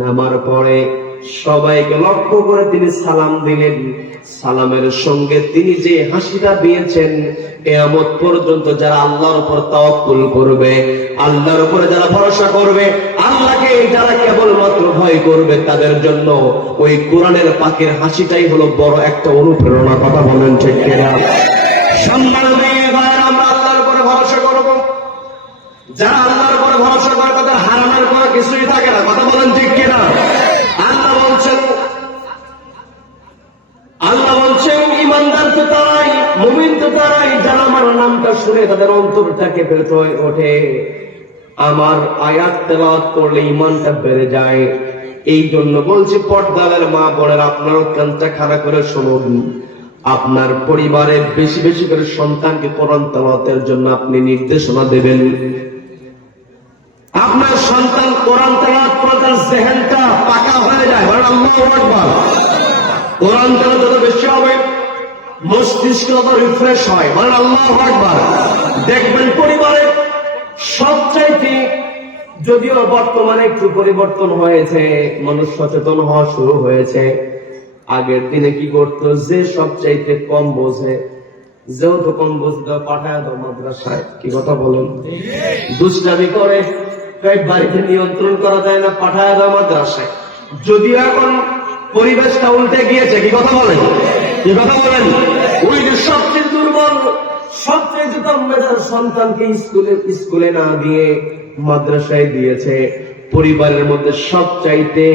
নামার পরে সবাইকে লক্ষ্য করে তিনি সালাম দিলেন। সালামের সঙ্গে তিনি যে হাসিটা দিয়েছেন, কিয়ামত পর্যন্ত যারা আল্লাহর উপর তাওয়াক্কুল করবে, আল্লাহর উপরে যারা ভরসা করবে, আল্লাহকে যারা কেবলমাত্র ভয় করবে, তাদের জন্য ওই কোরআনের পাখির হাসিটাই হলো বড় একটা অনুপ্রেরণা। কথা বলেন ঠিক কিনা? সম্মানিত ভাইরা, আমরা আল্লাহর উপরে ভরসা করব। যারা আল্লাহর উপরে ভরসা করে তাদের হারানোর কোনো কিছুই থাকে না। কথা বলেন ঠিক কিনা? আল্লাহ বলছেন ঈমানদার তো তারাই, মুমিন তো তারাই যারা আমার নামটা শুনে তাদের অন্তরটাকে বেরোয় ওঠে, আমার আয়াত তেলাওয়াত করলে ঈমানটা বেড়ে যায়। এই জন্য বলছি পর্দালের মা বোনেরা, আপনারও কানটা খাড়া করে শুনুন। আপনার পরিবারে বেশি বেশি করে সন্তানকে কোরআন তেলাওয়াতের জন্য আপনি নির্দেশনা দেবেন। আপনার সন্তান কোরআন তেলাওয়াত করে তার জেহেনটা পাকা হয়ে যায়। আল্লাহু আকবার। কোরআন তেলাওয়াত যত বেশি হবে, মস্তিষ্ক তত রিফ্রেশ হয়। আল্লাহু আকবার। দেখবেন পরিবারে সবচাইতে, যদিও বর্তমানে একটু পরিবর্তন হয়েছে, মানুষ সচেতন হওয়া শুরু হয়েছে। আগের দিনে কি করতো, যে সবচাইতে কম বোঝে, যেহেতু কম বুঝতে পাঠায় দাও মাদ্রাসায়। কি কথা বলেন? দুষ্টামি করে বাড়িতে নিয়ন্ত্রণ করা যায় না, পাঠায় দাও মাদ্রাসায়। যদিও এখন পরিবেশটা উল্টে গিয়েছে। কি কথা বলেন? কি কথা বলেন? ওই যে সবচেয়ে দুর্বল, সবচেয়ে মেধার সন্তানকে স্কুলে না দিয়ে মাদ্রাসায় দিয়েছে। পরিবারের মধ্যে সবচাইতে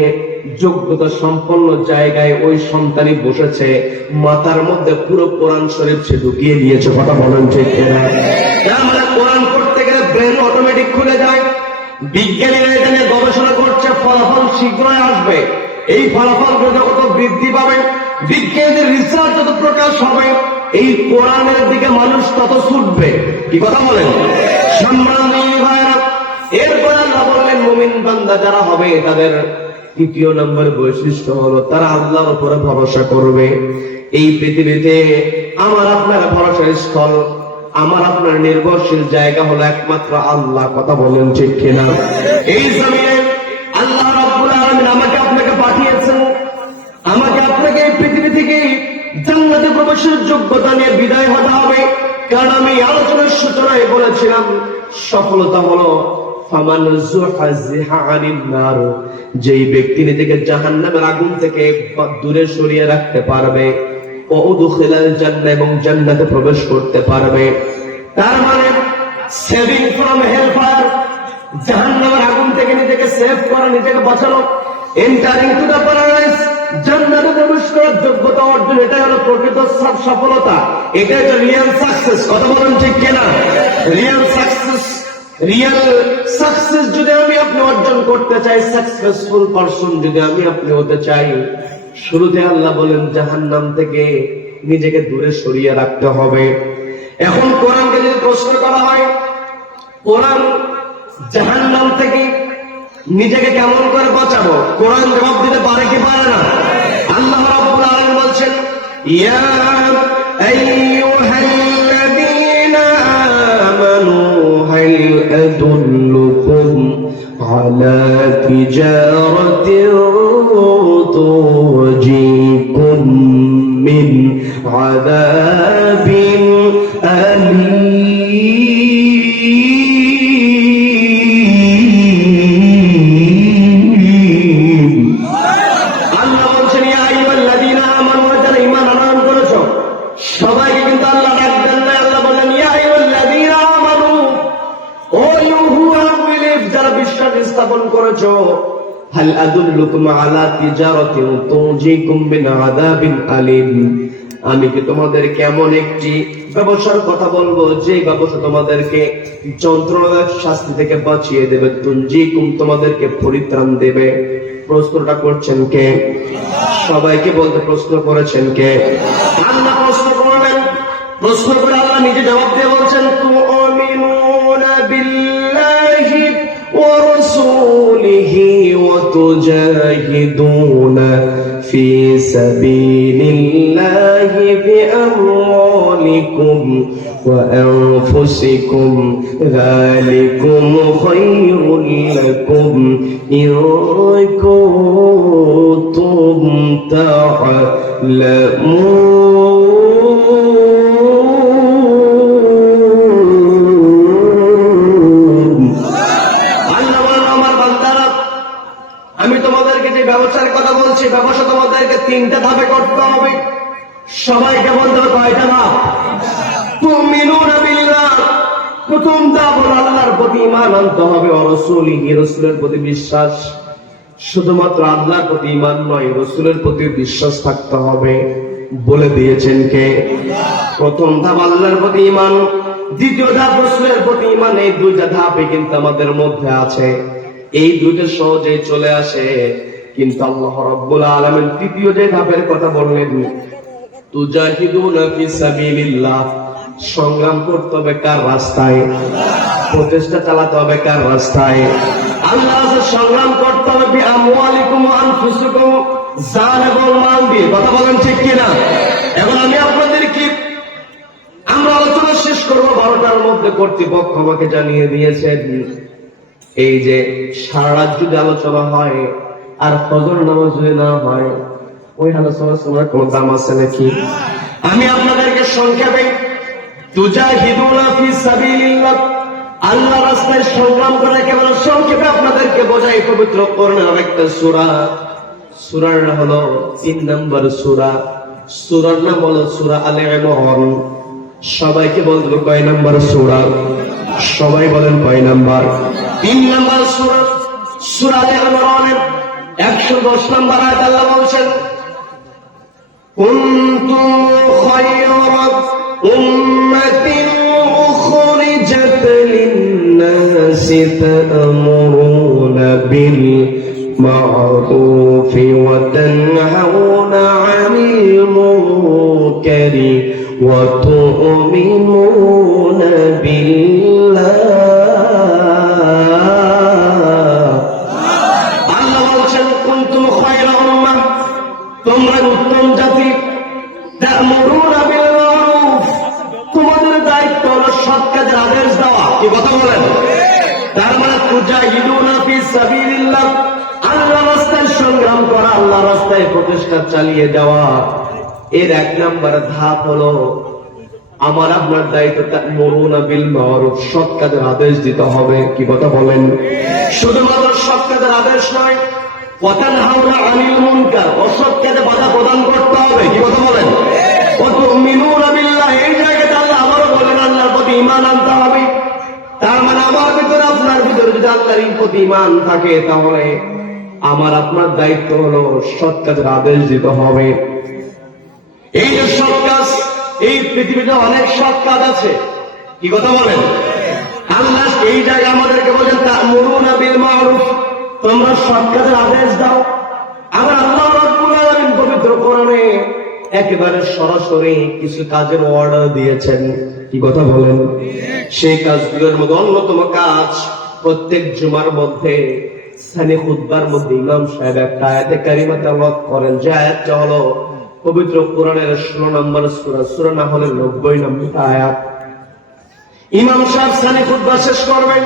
যোগ্যতা সম্পন্ন জায়গায় ওই সন্তানই বসেছে, মাথার মধ্যে পুরো কোরআন শরীফ সে ঢুকিয়ে দিয়েছে। কথা বলেন ঠিক কিনা? আমরা কোরআন পড়তে গেলে ব্রেন অটোমেটিক খুলে যায়। বিজ্ঞানীরা এটা নিয়ে গবেষণা করছে, ফলাফল শীঘ্রই আসবে। এই ফলাফল যত বৃদ্ধি পাবে, বিজ্ঞানীদের রিসার্চ যত প্রকাশ হবে, এই কোরআনের দিকে মানুষ তত ছুটবে। কি কথা বলেন? সম্মানীয় ভাইরা, এরপর আল্লাহ বললেন মুমিন বান্দা যারা হবে তাদের তৃতীয় নম্বর বৈশিষ্ট্য হলো তারা আল্লাহর উপরে ভরসা করবে। এই পৃথিবীতে আমার আপনার ভরসার স্থল, আমার আপনার নির্ভরশীল জায়গা হলো একমাত্র আল্লাহ। কথা বলেন ঠিক কিনা? এই জমিনে আল্লাহ রাব্বুল আলামিন আমাকে আপনাকে পাঠিয়েছেন, আমাকে আপনাকে এই পৃথিবী থেকে জান্নাতে প্রবেশের যোগ্যতা নিয়ে বিদায় হতে হবে। কারণ আমি আলোচনার সূচনায় বলেছিলাম সফলতা হলো ফামান যুহজিহা আনিন নার, যেই ব্যক্তি নিজেকে জাহান্নামের আগুন থেকে দূরে সরিয়ে রাখতে পারবে, ও উদখিলাল জান্নাহ, এবং জান্নাতে প্রবেশ করতে পারবে। তার মানে সেভিং ফ্রম হেল ফায়ার, জাহান্নামের আগুন থেকে নিজেকে সেভ করা, নিজেকে বাঁচানো, এন্টারিং টু দ্য প্যারাডাইস, জান্নাতে প্রবেশ করার যোগ্যতা অর্জন, এটা হলো প্রকৃত সফলতা, এটা হচ্ছে রিয়েল সাকসেস। কথা বলেন ঠিক কিনা? রিয়েল সাকসেস যদি আমি আপনি অর্জন করতে চাই, সাকসেসফুল পারসন যদি আমি আপনি হতে চাই, শুরুতে আল্লাহ বলেন জাহান্নাম থেকে নিজেকে দূরে সরিয়ে রাখতে হবে। এখন কোরআনকে যদি প্রশ্ন করা হয়, কোরআন জাহান্নাম থেকে নিজেকে কেমন করে বাঁচাবো, কোরআন জবাব দিতে পারে কি পারে না? আল্লাহ রাব্বুল আলামিন বলছেন, ইয়া আইয়ুহাল্লাযীনা আমানু হাল আদুল্লুকুম আলা তিজারাতিন তুনজিকুম মিন আযাবিন আলীম। সবাইকে কিন্তু আল্লাহ ডাকবেন না, আল্লাহ বলেন ইয়া আইয়ুহাল্লাযীনা আমানু, ও ইউ হু হ্যাভ বিলিভ, যারা বিশ্বাস স্থাপন করেছো, হাল আদুল্লুকুম আলা তিজারাতিন তুনজিকুম মিন আযাবিন আলীম, আমি কি তোমাদেরকে এমন একটি ব্যবসার কথা বলবো যে ব্যবসা তোমাদেরকে যন্ত্রণাদায়ক শাস্তি থেকে বাঁচিয়ে দেবে, তুনজিকুম তোমাদেরকে পরিত্রাণ দেবে। প্রশ্নটা করছেন কে? সবাইকে বলতে প্রশ্ন করেছেন কে? আল্লাহ প্রশ্ন করবেন, প্রশ্ন করে আল্লাহ নিজে জবাব দিয়ে বলছেন, তুমিনুনা বিল্লাহি ওয়া রাসূলিহি ওয়া তুজাহিদুনা ফি সাবিলিল্লাহি বিআমওয়ালিকুম ওয়া আনফুসিকুম, যালিকুম খায়রুল লাকুম ইন কুনতুম তা'লামুন। আল্লাহ বলেন, আমার বান্দারা, আমি তোমাদেরকে যে ব্যবসার কথা বলছি, ব্যবসা তোমাদেরকে তিনটা ধাপে করতে হবে। সবাইকে বলতে হবে কয়টা ধাপ? তুমিনুনা বিল্লাহ, প্রথম ধাপ হলো আল্লাহর প্রতি ঈমান আনতে হবে, ওয়া রাসূলিহি, রাসূলের প্রতি বিশ্বাস। শুধুমাত্র আল্লাহর প্রতি ঈমান নয়, রাসূলের প্রতি বিশ্বাস থাকতে হবে। বলে দিয়েছেন কে? প্রথম ধাপ আল্লাহর প্রতি ঈমান, দ্বিতীয় ধাপ রাসূলের প্রতি ঈমান। এই দুইটা ধাপে কিন্তু আমাদের মধ্যে আছে, এই দুইটা সহজেই চলে আসে। কিন্তু আল্লাহ রাব্বুল আলামিন তৃতীয় যে ধাপের কথা বললেন, তুজাহিদুনা ফি সাবিলিল্লাহ, সংগ্রাম করতে হবে কার রাস্তায়? প্রচেষ্টা চালাতে হবে কার রাস্তায়? আল্লাহ সংগ্রাম করতে হবে বিআমওয়ালিকুম ওয়া আনফুসিকুম, জান এবং মাল দিয়ে। কথা বলেন ঠিক কিনা? এখন আমি আপনাদেরকে, আমরা আলোচনা শেষ করবো 12টার মধ্যে। কর্তৃপক্ষ আমাকে জানিয়ে দিয়েছেন এই যে সারা রাত যদি আলোচনা হয় আর ফজর নামাজ যদি না হয়, ওই আলোচনা শোনার কোন দাম আছে নাকি? আমি আপনাদেরকে সংক্ষেপে তুজাহিদুনা ফি সাবিলিল্লাহ, আল্লাহ রাস্তায় সংগ্রাম করে কেবল সংক্ষেপে আপনাদেরকে বোঝাই। পবিত্র কোরআনের আরেকটা সূরা, সূরার নাম হলো 3 নম্বর সূরা, সূরার নাম হলো সূরা আলে ইমরান। সবাইকে বলবো কয় নম্বর সূরা? সবাই বলেন কয় নম্বর? 3 নম্বর সূরা, সূরা আলে ইমরানের 110 নম্বর আয়াত আল্লাহ বলছেন, কুনতুম খায়রা উম্মাতিন উখরিজাত লিন-নাসি তা'মুরুনা বিল মা'রুফি ওয়া তানহাউনা 'আনিল মুনকারি ওয়া তু'মিনুনা বিল্লাহ। আল্লাহ বলছেন, তা'মুরুনা বিল মা'রুফ, তোমাদের দায়িত্ব হলো সৎ কাজের আদেশ দেওয়া। কি কথা বলেন? তার মানে তুজাহিদুনা ফি সাবিলিল্লাহ, আল্লাহর রাস্তায় সংগ্রাম করা, আল্লাহর রাস্তায় প্রচেষ্টা চালিয়ে যাওয়া। এর এক নম্বর ধাপ হলো আমার আপনার দায়িত্ব তা'মুরুনা বিল মা'রুফ, সৎ কাজের আদেশ দিতে হবে। কি কথা বলেন? শুধুমাত্র সৎ কাজের আদেশ নয়, ওয়া তানহাউনা আনিল মুনকার, অসৎ কাজে বাধা প্রদান করতে হবে। কি কথা বলেন? ওয়া তু'মিনুনা বিল্লাহ, এই জায়গাতে আল্লাহ আবারও বলেন আল্লাহর প্রতি ঈমান আনতে হবে। তার মানে আমার ভিতরে আপনার ভিতরে যদি আল্লাহর প্রতি ঈমান থাকে, তাহলে আমার আপনার দায়িত্ব হলো সৎ কাজের আদেশ দিতে হবে। এই যে সৎ কাজ, এই পৃথিবীতে অনেক সৎ কাজ আছে। কি কথা বলেন? আল্লাহ এই জায়গায় আমাদেরকে বলেন তা'মুরুনা বিল মা'রুফ, তোমরা সৎ কাজের আদেশ দাও। আবার আল্লাহ রাব্বুল আলামিন পবিত্র কোরআনে একেবারে সরাসরি কিছু কাজের অর্ডার দিয়েছেন। কি কথা বলেন? সেই কাজগুলোর মধ্যে অন্যতম কাজ, প্রত্যেক জুমার মধ্যে সানি খুতবার মধ্যে ইমাম সাহেব একটা আয়াতে কারিমা তেলাওয়াত করেন, যে আয়াতটা হলো পবিত্র কোরআনের 16 নম্বর সূরা, সূরা নাহলের 90 নম্বর আয়াত। ইমাম সাহেব সানি খুতবা শেষ করবেন,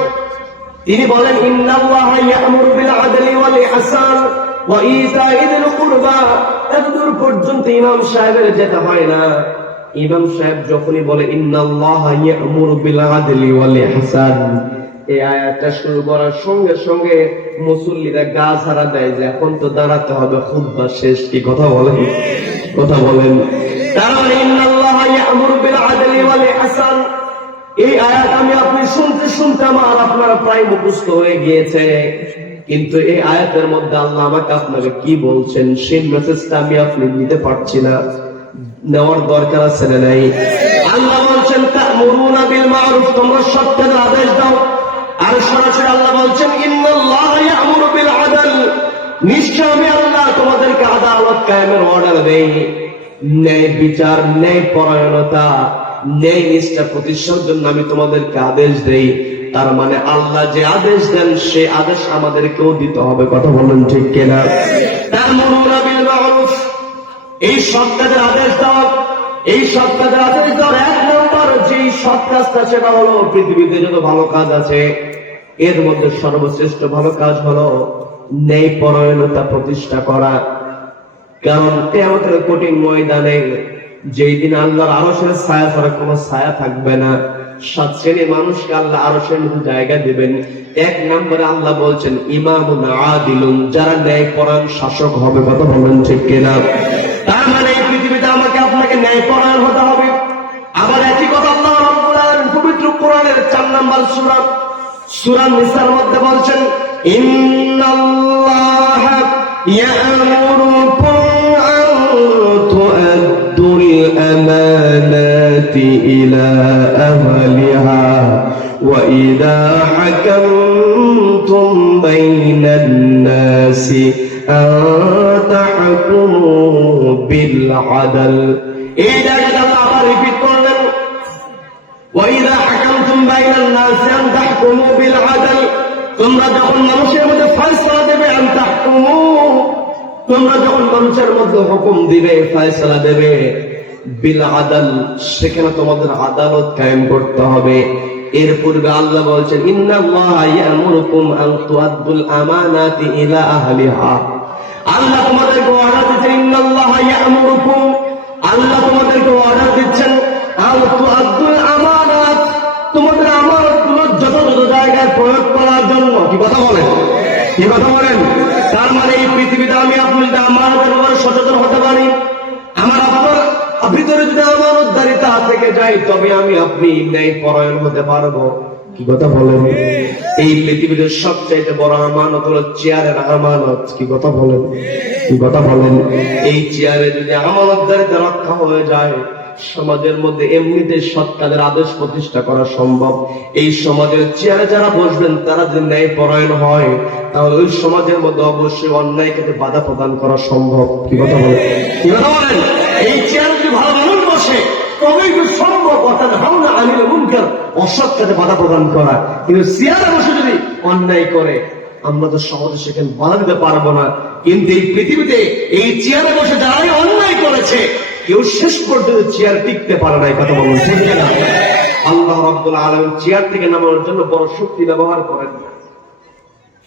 তিনি বলেন ইন্নাল্লাহা ইয়া'মুরু বিল আদলি ওয়াল ইহসান ওয়া ইতা'i যিল কুরবা। এতদূর পর্যন্ত ইমাম সাহেবের যেতে হয় না। ইমাম সাহেব যখনই বলে ইন্নাল্লাহা ইয়া'মুরু বিল আদলি ওয়াল ইহসান, এই আয়াতটা শুরু করার সঙ্গে সঙ্গে মুসল্লিরা গা ছাড়া দেয় যে এখন তো দাঁড়াতে হবে, খুতবা শেষ। কি কথা বলেন? কথা বলেন? তার মানে ইন্নাল্লাহা ইয়া'মুরু বিল আদলি ওয়াল ইহসান, এই আয়াত আমি আপনি শুনতে শুনতে আমার আপনার প্রায় মুখস্থ হয়ে গিয়েছে, কিন্তু এই আয়াতের মধ্যে আল্লাহ আমাকে আপনাকে কি বলছেন সেই মেসেজটা আমি আপনি নিতে পারছি না। নেওয়ার দরকার আছে না নাই? আল্লাহ বলছেন তা'মুরুনা বিল মা'রুফ, তোমরা সৎ কাজের আদেশ দাও। আর সরাসরি আল্লাহ বলছেন ইন্নাল্লাহা ইয়া'মুরু বিল আদল, নিশ্চয় আমি আল্লাহ তোমাদেরকে আদালত কায়েমের অর্ডার দেই। ন্যায় বিচার, ন্যায় পরায়ণতা, ন্যায় নিষ্ঠা প্রতিষ্ঠার জন্য আমি তোমাদেরকে আদেশ দেই। তার মানে আল্লাহ যে আদেশ দেন সে আদেশ আমাদেরকেও দিতে হবে। কথা বলেন ঠিক কিনা? তা'মুরুনা বিল মা'রুফ, এই সৎ কাজের আদেশ দাও। এই সৎ কাজের আদেশ দেওয়ার এক নম্বর যে সৎ কাজটা, সেটা হলো পৃথিবীতে যত ভালো কাজ আছে এর মধ্যে সর্বশ্রেষ্ঠ ভালো কাজ হলো ন্যায় পরায়ণতা প্রতিষ্ঠা করা। কারণ কিয়ামতের কঠিন ময়দানে যেই দিন আল্লাহর আরশের ছায়া ছাড়া কোনো ছায়া থাকবে না, 7 শ্রেণীর মানুষকে আল্লাহ আরশের মধ্যে জায়গা দিবেন। এক নম্বরে আল্লাহ বলছেন ইমামুন আদিলুন, যারা ন্যায় পরায়ণ শাসক হবে। কথা বলেন ঠিক কিনা? তার মানে এই পৃথিবীতে আমাকে আপনাকে ন্যায় পরায়ণ হতে হবে। আবার একই কথা আল্লাহ রাব্বুল আলামিন পবিত্র কোরআনের 4 নম্বর সূরা, সূরা নিসার মধ্যে বলছেন ইন্নাল্লাহা ইয়া'মুরুকুম আন তু'আদ্দুল আমানাতি ইলা আহলিহা ওয়া ইযা হাকামতুম বাইনান নাসি আন তাহকুমু বিল আদল। এই জায়গাটা আল্লাহ আবার রিপিট করলেন, ওয়া ইযা হাকামতুম বাইনান নাসি আন তাহকুমু বিল আদল, তোমরা যখন মানুষের মধ্যে ফয়সালা দেবে, আন তাহকুমু, তোমরা যখন মানুষের মধ্যে হুকুম দিবে, ফয়সালা দেবে, বিল আদল, সেখানে তোমাদের আদালত কায়েম করতে হবে। এর পূর্বে আল্লাহ বলছেন ইন্নাল্লাহা ইয়া'মুরুকুম আন তু'আদ্দুল আমানাতি ইলা আহলিহা, আল্লাহ তোমাদেরকে অর্ডার দিচ্ছেন ইন্নাল্লাহা ইয়া'মুরুকুম, আল্লাহ তোমাদেরকে অর্ডার দিচ্ছেন আন তু'আদ্দুল আমানাত, তোমাদের আমানতগুলো যত যত জায়গায় প্রয়োগ করার জন্য। কি কথা বলেন? কি কথা বলেন? তার মানে এই পৃথিবীতে আমি আপনি যদি আমানতের ব্যাপারে সচেতন হতে পারি, আমার আপনার ভিতরে যদি আমানতদারিতা থেকে যায়, তবে আমি আপনি ন্যায় পরায়ণ হতে পারবো। কি কথা বলেন? এই পৃথিবীতে সবচাইতে বড় আমানত হলো চেয়ারের আমানত। কি কথা বলেন? কি কথা বলেন? এই চেয়ারে যদি আমানতদারিতা রক্ষা হয়ে যায়, সমাজের মধ্যে এমনিতে সৎ কাজের আদেশ প্রতিষ্ঠা করা সম্ভব। এই সমাজের চেয়ারে যারা বসবেন তারা যদি ন্যায় পরায়ণ হয়, তাহলে ওই সমাজের মধ্যে অবশ্যই অন্যায় ক্ষেত্রে বাধা প্রদান করা সম্ভব। কি কথা বলেন? কি কথা বলেন? এই চেয়ারে যদি ভালো মানুষ বসে তবেই তো সম্ভব অর্থাৎ হামলা আনিল মুনকার, অসৎ কাজে বাধা প্রদান করা। কিন্তু চেয়ারে বসে যদি অন্যায় করে, আমরা তো সমাজে সেখানে বাধা দিতে পারবো না। কিন্তু এই পৃথিবীতে এই চেয়ারে বসে যারাই অন্যায় করেছে কেউ শেষ পর্যন্ত চেয়ার টিকতে পারে না, কথা বলুন ঠিক না? আল্লাহ রাব্বুল আলামিন চেয়ার থেকে নামানোর জন্য বড় শক্তি ব্যবহার করেন না।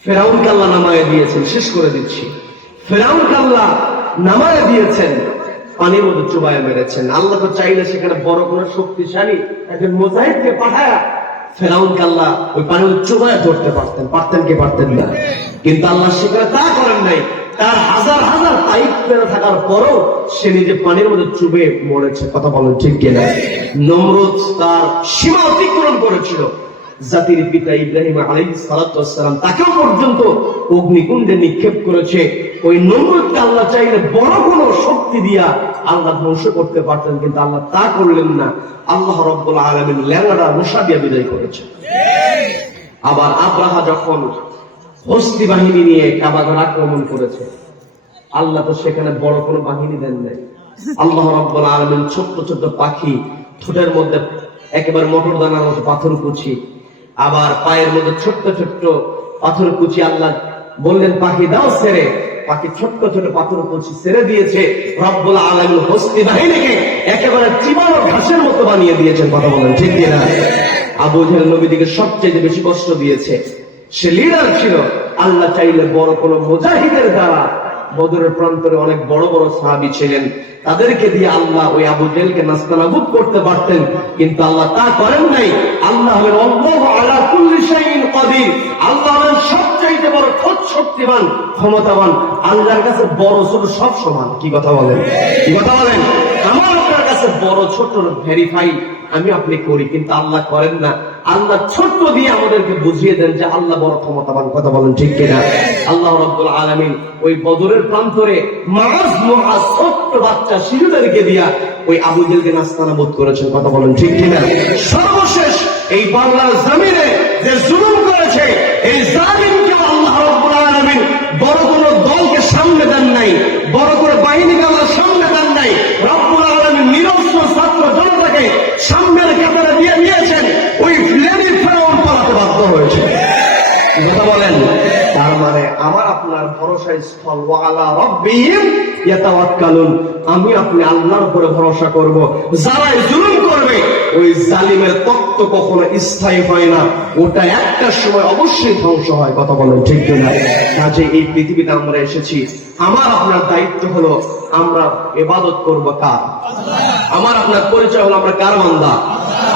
ফেরাউনকে আল্লাহ নামায় দিয়েছেন, শেষ করে দিচ্ছি, ফেরাউনকে আল্লাহ নামায় দিয়েছেন, পানির মধ্যে চুবায় মেরেছেন। আল্লাহ তো চাইলে সেখানে বড় কোনো শক্তিশালী একজন মুজাহিদকে পাঠায় ফেরাউনকে আল্লাহ ওই পানির মধ্যে চুবায় ধরতে পারতেন, পারতেন কি পারতেন না? কিন্তু আল্লাহ সেখানে তা করেন নাই। তার হাজার হাজার পাইপ ফেরা থাকার পরও সে নিজে পানির মধ্যে চুবে মরেছে, কথা বলেন ঠিক কিনা? নমরুদ তার সীমা অতিক্রম করেছিল, জাতির পিতা ইব্রাহিম আলাইহিস সালাতু ওয়াস সালাম তাকেও পর্যন্ত অগ্নিকুণ্ডে নিক্ষেপ করেছে। ওই নমরুদকে আল্লাহ চাইলে বড় কোনো শক্তি দিয়া আল্লাহ ধ্বংস করতে পারতেন, কিন্তু আল্লাহ তা করলেন না। আল্লাহ রাব্বুল আলামিন ল্যাংড়া মশা দিয়ে বিদায় করেছে। আবার আব্রাহা যখন হস্তি বাহিনী নিয়ে কাবাঘর আক্রমণ করেছে, আল্লাহ তো সেখানে বড় কোনো বাহিনী দেন নাই। আল্লাহ রাব্বুল আলামিন ছোট্ট ছোট্ট পাখি, ঠোঁটের মধ্যে একেবারে মটর দানার মতো পাথর কুচি, আবার পায়ের মধ্যে ছোট্ট ছোট্ট পাথর কুচি, আল্লাহ বললেন পাখি দাও ছেড়ে, পাখি ছোট্ট ছোট পাথর কুচি ছেড়ে দিয়েছে। রব্বুল আলামিন হস্তি বাহিনীকে একেবারে চিবানো ঘাসের মতো বানিয়ে দিয়েছেন, কথা বলেন ঠিক কিনা? আবু জাহেল নবীকে সবচেয়ে বেশি কষ্ট দিয়েছে, সে লিডার ছিল। আল্লাহ চাইলে বড় কোনো মুজাহিদের দ্বারা, বদরের প্রান্তরে অনেক বড় বড় সাহাবী ছিলেন, তাদেরকে দিয়ে আল্লাহ ওই আবু জাহেলকে নাস্তানাবুদ করতে পারতেন, কিন্তু আল্লাহ তা করেন নাই। আল্লাহ হলেন আল্লাহু আলা কুল্লি শাইইন কাদির, আল্লাহ হলেন সবচাইতে বড় শক্তিমান, ক্ষমতাবান। আল্লাহর কাছে বড় ছোট সব সমান, কি কথা বলেন? কি কথা বলেন? আমার আপনার কাছে বড় ছোট ভেরিফাই আমি আপনি করি, কিন্তু আল্লাহ করেন না। আল্লাহ ছোট্ট দিয়ে আমাদেরকে বুঝিয়ে দেন যে আল্লাহ বড় ক্ষমতাবান, কথা বলেন ঠিক কিনা? আল্লাহ রাব্বুল আলামিন ওই বদরের প্রান্তরে মাআজ মুআজ ছোট্ট বাচ্চা শিশুদেরকে দিয়া ওই আবু জাহেলকে নাস্তানাবুদ করেছেন, কথা বলেন ঠিক কিনা? সর্বশেষ এই বাংলার জমিনে যে জুলুম করেছে, এই জালিমকে আল্লাহ রাব্বুল আলামিন বড় কোনো দলকে সামনে দেন নাই, বড় করে বাহিনীকে আল্লাহ সামনে দেন নাই। রব্বুল আলামিন নিরস্ত্র ছাত্র জনতাকে সামনের কাতারে দিয়ে নিয়েছেন, ওই ফ্লেমির ফেরাউন পালাতে বাধ্য হয়েছে, কথা বলেন? তার মানে আমার আপনার ভরসা স্থল ওয়া আলা রাব্বিহিম ইয়াতাওয়াক্কালুন, আমি আপনি আল্লাহর উপরে ভরসা করব। যারা জুলুম করবে ওই জালিমের তত্ত্ব কখনো স্থায়ী হয় না, ওটা একটা সময় অবশ্যই ধ্বংস হয়, কথা বলেন ঠিক কিনা? কাজে এই পৃথিবীতে আমরা এসেছি, আমার আপনার দায়িত্ব হলো আমরা ইবাদত করব কার? আমার আপনার পরিচয় হলো আমরা কার বান্দা?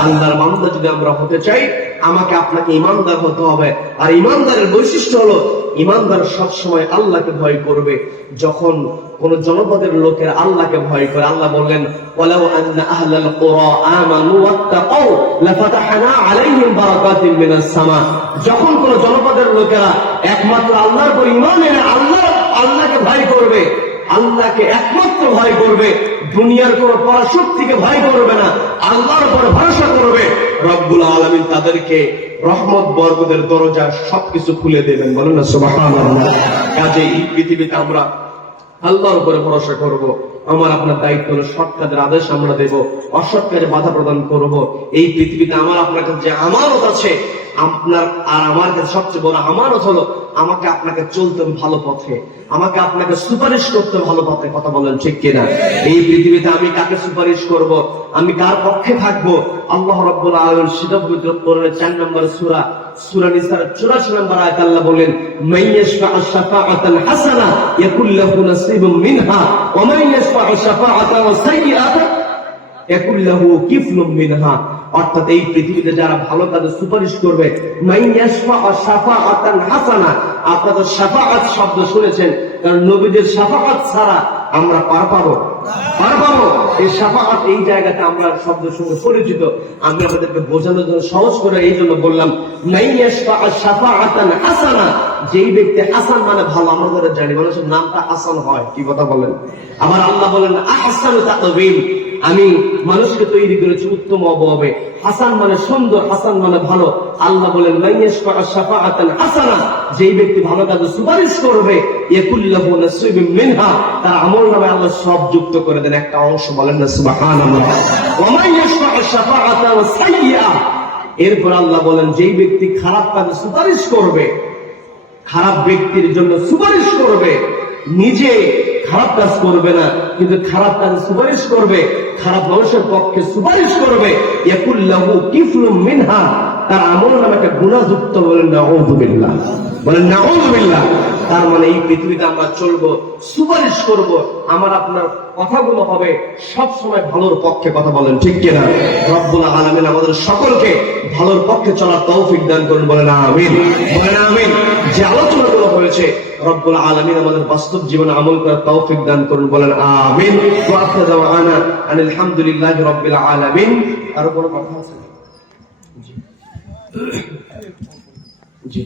আল্লাহর বান্দা যদি আমরা হতে চাই, আমাকে আপনাকে ইমানদার হতে হবে। আর ইমানদারের বৈশিষ্ট্য হলো ইমানদার সবসময় আল্লাহকে ভয় করবে। যখন কোন জনপদের লোকের আল্লাহকে ভয় করে, আল্লাহ বললেন ওয়ালাউ আন্না আহলাল কুরা আমানু ওয়াত্তাকাউ লাফাতাহনা আলাইহিম বারাকাতিন মিনাস সামা, যখন কোন জনপদের লোকেরা একমাত্র আল্লাহর উপর ঈমান এনে আল্লাহকে ভয় করবে, আল্লাহকে একমাত্র ভয় করবে, দুনিয়ার কোন পরাশক্তিকে ভয় করবে না, আল্লাহর উপর ভরসা করবে, রব্বুল আলামিন তাদেরকে রহমত বরকতের দরজা সবকিছু খুলে দেবেন, বলেন না সুবহানাল্লাহ। কাজে এই পৃথিবীতে আমরা আল্লাহর উপরে ভরসা করব। আমার আপনার দায়িত্ব হলো সৎ কাজের আদেশ আমরা দেব, অসৎ কাজে বাধা প্রদান করব। এই পৃথিবীতে আমার আপনার কাছে যে আমানত আছে, আপনার আর আমার কাছে সবচেয়ে বড় আমানত হলো আমাকে আপনাকে চলতে ভালো পথে, আমাকে আপনাকে সুপারিশ করতে ভালো পথে, কথা বলেন ঠিক কিনা? এই পৃথিবীতে আমি কাকে সুপারিশ করব, আমি কার পক্ষে থাকবো, আল্লাহ রাব্বুল আলামিন সেটা পবিত্র কোরআনের 4 নম্বর সূরা সূরা নিসার 84 নম্বর আয়াতে আল্লাহ বলেন মাইয়াশফা'ু শাফাআতান হাসানা ইয়াকুল লাহু নাসিবুম মিনহা ওয়া মাইয়াশফা'ু শাফাআতান সাইয়্যাতান ইয়াকুল লাহু কিফলুম মিনহা। অর্থাৎ এই পৃথিবীতে যারা ভালো কাজে সুপারিশ করবে, মাইয়াশফা'ু শাফাআতান হাসানা, আপনারা শাফাআত শব্দ শুনেছেন, কারণ নবীদের শাফাআত ছাড়া আমরা পার পাবো? এই শাফাআত এই জায়গাতে আমরা শব্দের সঙ্গে পরিচিত, আমি আপনাদেরকে বোঝানোর জন্য সহজ করে এই জন্য বললাম মাইয়াশফা'ু শাফাআতান হাসানা, যেই ব্যক্তি হাসান মানে ভালো, আমরা ধরে জানি মানুষের নামটা হাসান হয়, কি কথা বলেন? আবার আল্লাহ বলেন আহসানু তাকবীর, আমি মানুষকে তৈরি করেছি উত্তম অবয়বে, হাসান মানে সুন্দর, হাসান মানে ভালো। আল্লাহ বলেন মাইয়াশফা'ু শাফাআতান হাসানা, যেই ব্যক্তি ভালো কাজে সুপারিশ করবে ইয়াকুল লাহু নাসিবুম মিনহা, তার আমলনামায় আল্লাহ সব যুক্ত করে দেন একটা অংশ, বলেন না সুবহানাল্লাহ। ওয়া মাইয়াশফা'ু শাফাআতান সাইয়্যা, এরপর আল্লাহ বলেন যেই ব্যক্তি খারাপ কাজে সুপারিশ করবে, খারাপ ব্যক্তির জন্য সুপারিশ করবে, নিজে খারাপ কাজ করবে না, কিন্তু খারাপ কাজে সুপারিশ করবে, খারাপ মানুষের পক্ষে সুপারিশ করবে, ইয়াকুল্লাহু কিফলুম মিনহা, তার আমল নামাকে গুনাহযুক্ত। বলেন নাউযুবিল্লাহ, বলেন নাউযুবিল্লাহ। তার মানে এই পৃথিবীতে আমরা চলবো, সুপারিশ করব, আমার আপনার কথাগুলো হবে সব সময় ভালোর পক্ষে কথা বলেন, ঠিক কিনা? রব্বুল আলামিন আমাদের সকলকে ভালোর পক্ষে চলার তৌফিক দান করুন, বলেন আমিন, বলেন আমিন। যে আলোচনাগুলো হয়েছে রব্বুল আলামিন আমাদের বাস্তব জীবনে আমল করার তৌফিক দান করুন, বলেন আমিন। ওয়া আখিরু দাওয়ানা আনিল হামদুলিল্লাহি রাব্বিল আলামিন। আর কোনো কথা আছে? জি জি।